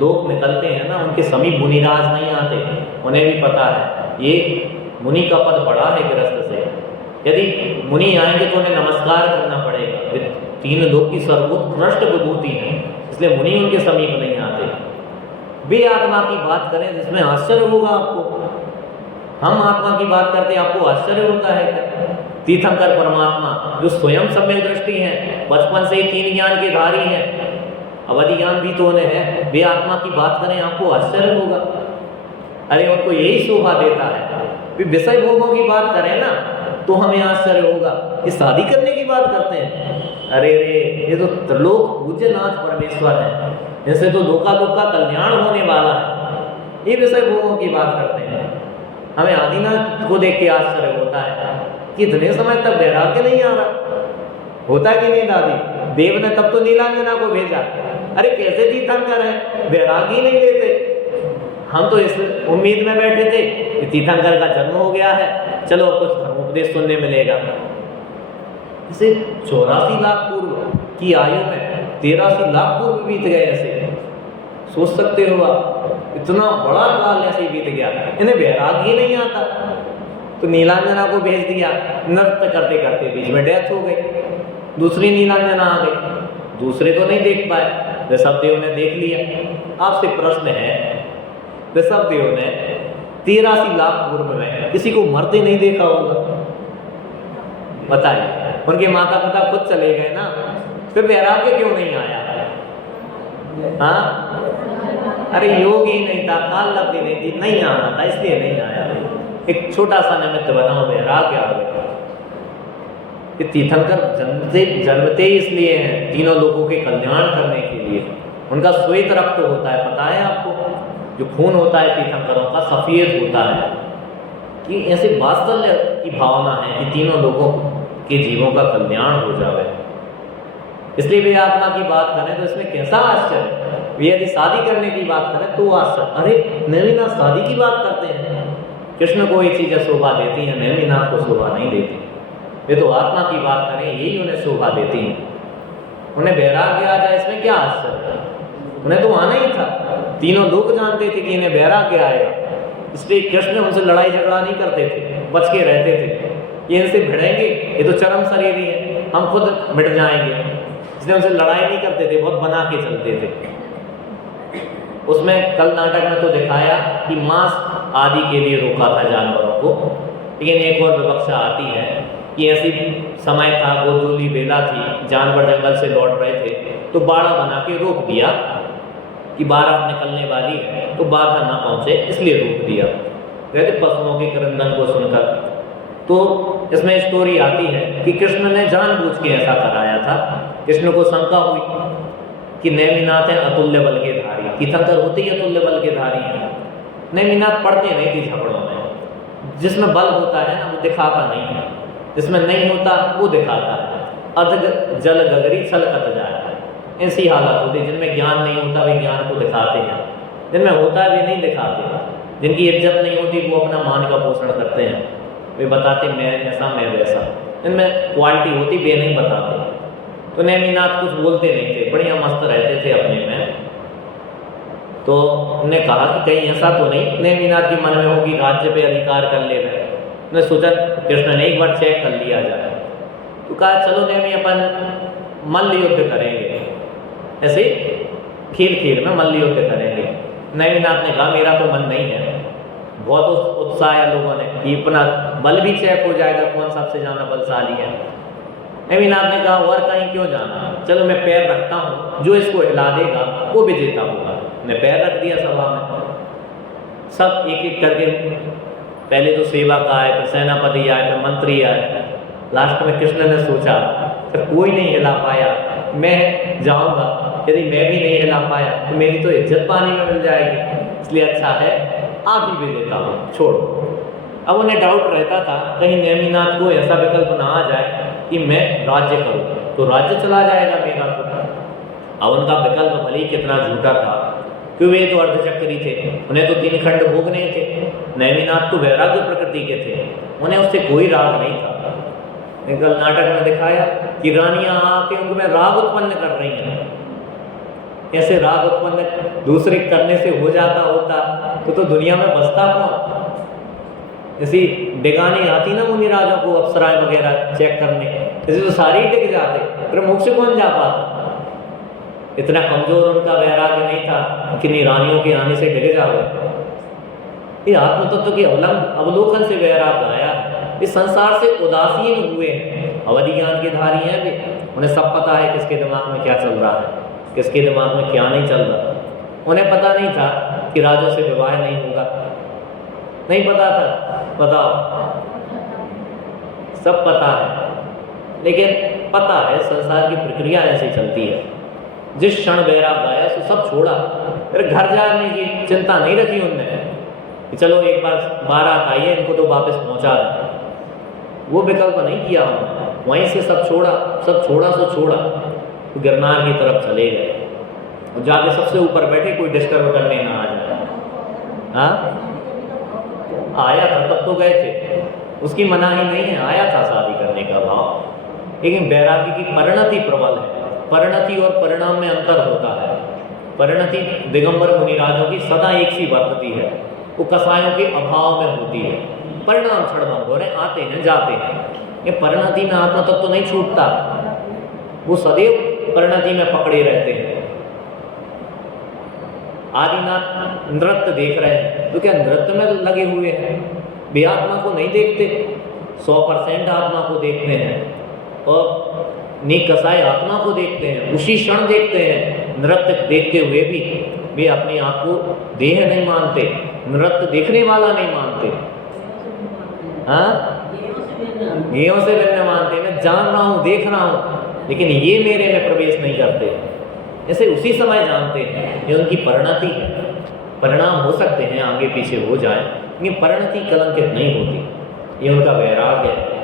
लोग निकलते हैं ना, उनके समीप मुनिराज नहीं आते, उन्हें भी पता है ये मुनि का पद बड़ा है गृहस्थ से। यदि मुनि आएंगे तो उन्हें नमस्कार करना पड़ेगा। 3 लोक की सर्वोत्कृष्ट विभूति है, इसलिए मुनि उनके समीप नहीं आते। वे आत्मा की बात करें जिसमें आश्चर्य होगा आपको। हम आत्मा की बात करते हैं, आपको आश्चर्य होता है क्या? तीर्थंकर परमात्मा जो स्वयं सम्यक दृष्टि है, बचपन से ही 3 ज्ञान के धारी हैं, अवधि ज्ञान भी तो उन्हें है, वे आत्मा की बात करें आपको आश्चर्य होगा। अरे उनको यही शोभा देता है। वे विषय भोगों की बात करें ना तो हमें आश्चर्य होगा, ये शादी करने की बात करते हैं। अरे रे, ये तो त्रिलोक पूज्यनाथ परमेश्वर है, इनसे तो लोकालोक का कल्याण होने वाला है। ये विषय भोगों की बात करते हैं। हमें आदिनाथ को देख के आश्चर्य होता है कि इतने समय तक वैराग्य नहीं आ रहा। होता कि नहीं दादी? देव ने तब तो नीलांजना को भेजा। अरे कैसे तीर्थंकर है, वैराग्य ही नहीं लेते। हम तो इस उम्मीद में बैठे थे कि तीर्थंकर का जन्म हो गया है, चलो कुछ धर्मोपदेश सुनने मिलेगा। इसे 84 लाख पूर्व की आयु में 83 लाख पूर्व बीत गए। ऐसे सोच सकते हो आप, इतना बड़ा काल ऐसे बीत गया, इन्हें वैराग्य ही नहीं आता। तो नीलांजना को भेज दिया, नृत्य करते करते बीच में डेथ हो गई। दूसरी नीलांजना आ गई, दूसरे तो नहीं देख पाए, ऋषभदेव ने देख लिया। आपसे प्रश्न है, ऋषभदेव ने 83 लाख पूर्व में किसी को मरते नहीं देखा होगा? बताइए, उनके माता पिता खुद चले गए ना, फिर वैराग्य क्यों नहीं आया? हाँ, अरे योग ही नहीं था, काल लग नहीं थी, नहीं आना था, इसलिए नहीं आया। एक छोटा सा निमित्त बना, वैराग्य आ गया। कि तीर्थंकर जन्मते ही इसलिए हैं, तीनों लोगों के कल्याण करने के लिए। उनका श्वेत रक्त होता है, पता है आपको, जो खून होता है तीर्थंकरों का सफ़ेद होता है। कि ऐसे वात्सल्य की भावना है कि तीनों लोगों के जीवों का कल्याण हो जाए, इसलिए वे आत्मा की बात करें तो इसमें कैसा आश्चर्य। वे यदि शादी करने की बात करें तो आश्चर्य, अरे नैमिनाथ शादी की बात करते हैं। कृष्ण को ये चीज़ें शोभा देती हैं, नैमिनाथ को शोभा नहीं देती। वे तो आत्मा की बात करें, यही उन्हें शोभा देती हैं। उन्हें वैराग्य आ जाए, इसमें क्या आश्चर्य। उन्हें तो आना ही था, तीनों लोग जानते थे कि इन्हें वैराग्य आएगा, इसलिए कृष्ण उनसे लड़ाई झगड़ा नहीं करते थे, बच के रहते थे। ये इनसे भिड़ेंगे, ये तो चरम शरीरी है, हम खुद मिट जाएंगे, इसलिए उनसे लड़ाई नहीं करते थे, बहुत बना के चलते थे। उसमें कल नाटक में तो दिखाया कि मांस आदि के लिए रोका था जानवरों को, लेकिन एक और विवक्षा आती है कि ऐसी समय था, गोधूली बेला थी, जानवर जंगल से लौट रहे थे, तो बाड़ा बना के रोक दिया कि बारात निकलने वाली है, तो बाधा ना पहुँचे इसलिए रोक दिया। कहते पशुओं के क्रंदन को सुनकर। तो इसमें स्टोरी आती है कि कृष्ण ने जानबूझ के ऐसा कराया था। कृष्ण को शंका हुई कि नैमिनाथ है अतुल्य बल के धारी, तीर्थंकर होते ही अतुल्य बल के धारी हैं। नैमिनाथ पड़ते नहीं थी झगड़ों में। जिसमें बल होता है ना वो दिखाता नहीं है, जिसमें नहीं होता वो दिखाता है। अधग जल गगरी छलकत जाए, ऐसी हालत होती है। जिनमें ज्ञान नहीं होता वे ज्ञान को दिखाते हैं, जिनमें होता है वे नहीं दिखाते। जिनकी इज्जत नहीं होती वो अपना मान का पोषण करते हैं, वे बताते मैं ऐसा मैं वैसा। जिनमें क्वालिटी होती वे नहीं बताते। तो नैमिनाथ कुछ बोलते नहीं थे, बढ़िया मस्त रहते थे अपने में। तो उन्होंने कहा कि कहीं ऐसा तो नहीं नैमिनाथ के मन में हो कि राज्य पे अधिकार कर ले रहे। उन्होंने सोचा कृष्ण ने एक बार चेक कर लिया जाए, तो कहा चलो नैमी अपन मल्ल युद्ध करेंगे, ऐसे खेल खेल में मल्ल युद्ध करेंगे। नैमिनाथ ने कहा मेरा तो मन नहीं है। बहुत उत्साह है लोगों ने कि अपना बल भी चेक हो जाएगा कौन सबसे ज़्यादा बलशाली है। नैमिनाथ ने कहा और कहीं क्यों जाना, चलो मैं पैर रखता हूँ, जो इसको हिला देगा वो विजेता होगा। ने पैर रख दिया सभा में। सब एक एक करके, पहले तो सेवक आए, फिर सेनापति आए, फिर मंत्री आए। लास्ट में कृष्ण ने सोचा फिर कोई नहीं हिला पाया, मैं जाऊंगा, यदि मैं भी नहीं हिला पाया तो मेरी तो इज्जत पानी में मिल जाएगी, इसलिए अच्छा है आप ही विजेता हो, छोड़ो। अब उन्हें डाउट रहता था कहीं नैमिनाथ को ऐसा विकल्प ना आ जाए कि मैं राज्य करूं तो राज्य चला जाएगा मेरा। तो अब उनका विकल्प भले ही कितना झूठा था, क्योंकि वे तो अर्धचक्री थे, उन्हें तो 3 खंड भोगने थे। नैमिनाथ तो वैराग्य प्रकृति के थे, उन्हें उससे कोई राग नहीं था। कल नाटक में दिखाया कि रानियां आके उनमें राग उत्पन्न कर रही हैं। ऐसे राग उत्पन्न दूसरे करने से हो जाता होता तो दुनिया में बसता कौन। ऐसी डिगानी आती ना मुनिराजों को अप्सराएं वगैरह चेक करने, ऐसे तो सारे ही डिग जाते, फिर मोक्ष कौन जा पाता। इतना कमजोर उनका वैराग्य नहीं था कि नहीं रानियों के आने से डिग जाओ। ये आत्मतत्व के अवलोकन से वैराग्य आया। इस संसार से उदासीन हुए हैं, अवधि ज्ञान के धारी हैं वे। उन्हें सब पता है किसके दिमाग में क्या चल रहा है, किसके दिमाग में क्या नहीं चल रहा। उन्हें पता नहीं था कि राजा से विवाह नहीं होगा, नहीं पता था। बताओ, सब पता है, लेकिन पता है संसार की प्रक्रिया ऐसे चलती है। जिस क्षण वैराग्य आया तो सब छोड़ा, फिर घर जाने की चिंता नहीं रखी उनने कि चलो एक बार बारात आई है इनको तो वापस पहुंचा दें। वो विकल्प नहीं किया हमने, वहीं से सब छोड़ा, सब छोड़ा सो छोड़ा, तो गिरनार की तरफ चले गए और जाके सबसे ऊपर बैठे, कोई डिस्टर्ब करने ना आ जाए। हाँ आया था तब तो गए थे, उसकी मनाही नहीं है, आया था शादी करने का भाव। लेकिन वैराग्य की परिणति प्रबल है। परिणति और परिणाम में अंतर होता है। परिणति दिगंबर मुनिराजों की सदा एक सी वर्तती है, वो कसायों के अभाव में होती है। परिणाम क्षणभंग हो रहे, आते हैं जाते हैं। ये परिणति में आत्मतत्व तो नहीं छूटता, वो सदैव परिणति में पकड़े रहते हैं। आदिनाथ नृत्य देख रहे हैं तो क्या नृत्य में लगे हुए हैं, वे आत्मा को नहीं देखते। 100% आत्मा को देखते हैं और नीक कसाय आत्मा को देखते हैं, उसी क्षण देखते हैं। नृत्य देखते हुए भी वे अपने आप को देह नहीं मानते, नृत्य देखने वाला नहीं मानते। हाँ, गेहूं से भिन्न मानते हैं। मैं जान रहा हूँ, देख रहा हूँ, लेकिन ये मेरे में प्रवेश नहीं करते। ऐसे उसी समय जानते हैं, ये उनकी परिणति है। परिणाम हो सकते हैं आगे पीछे हो जाए, लेकिन परिणति कलंकित नहीं होती। ये उनका वैराग्य है।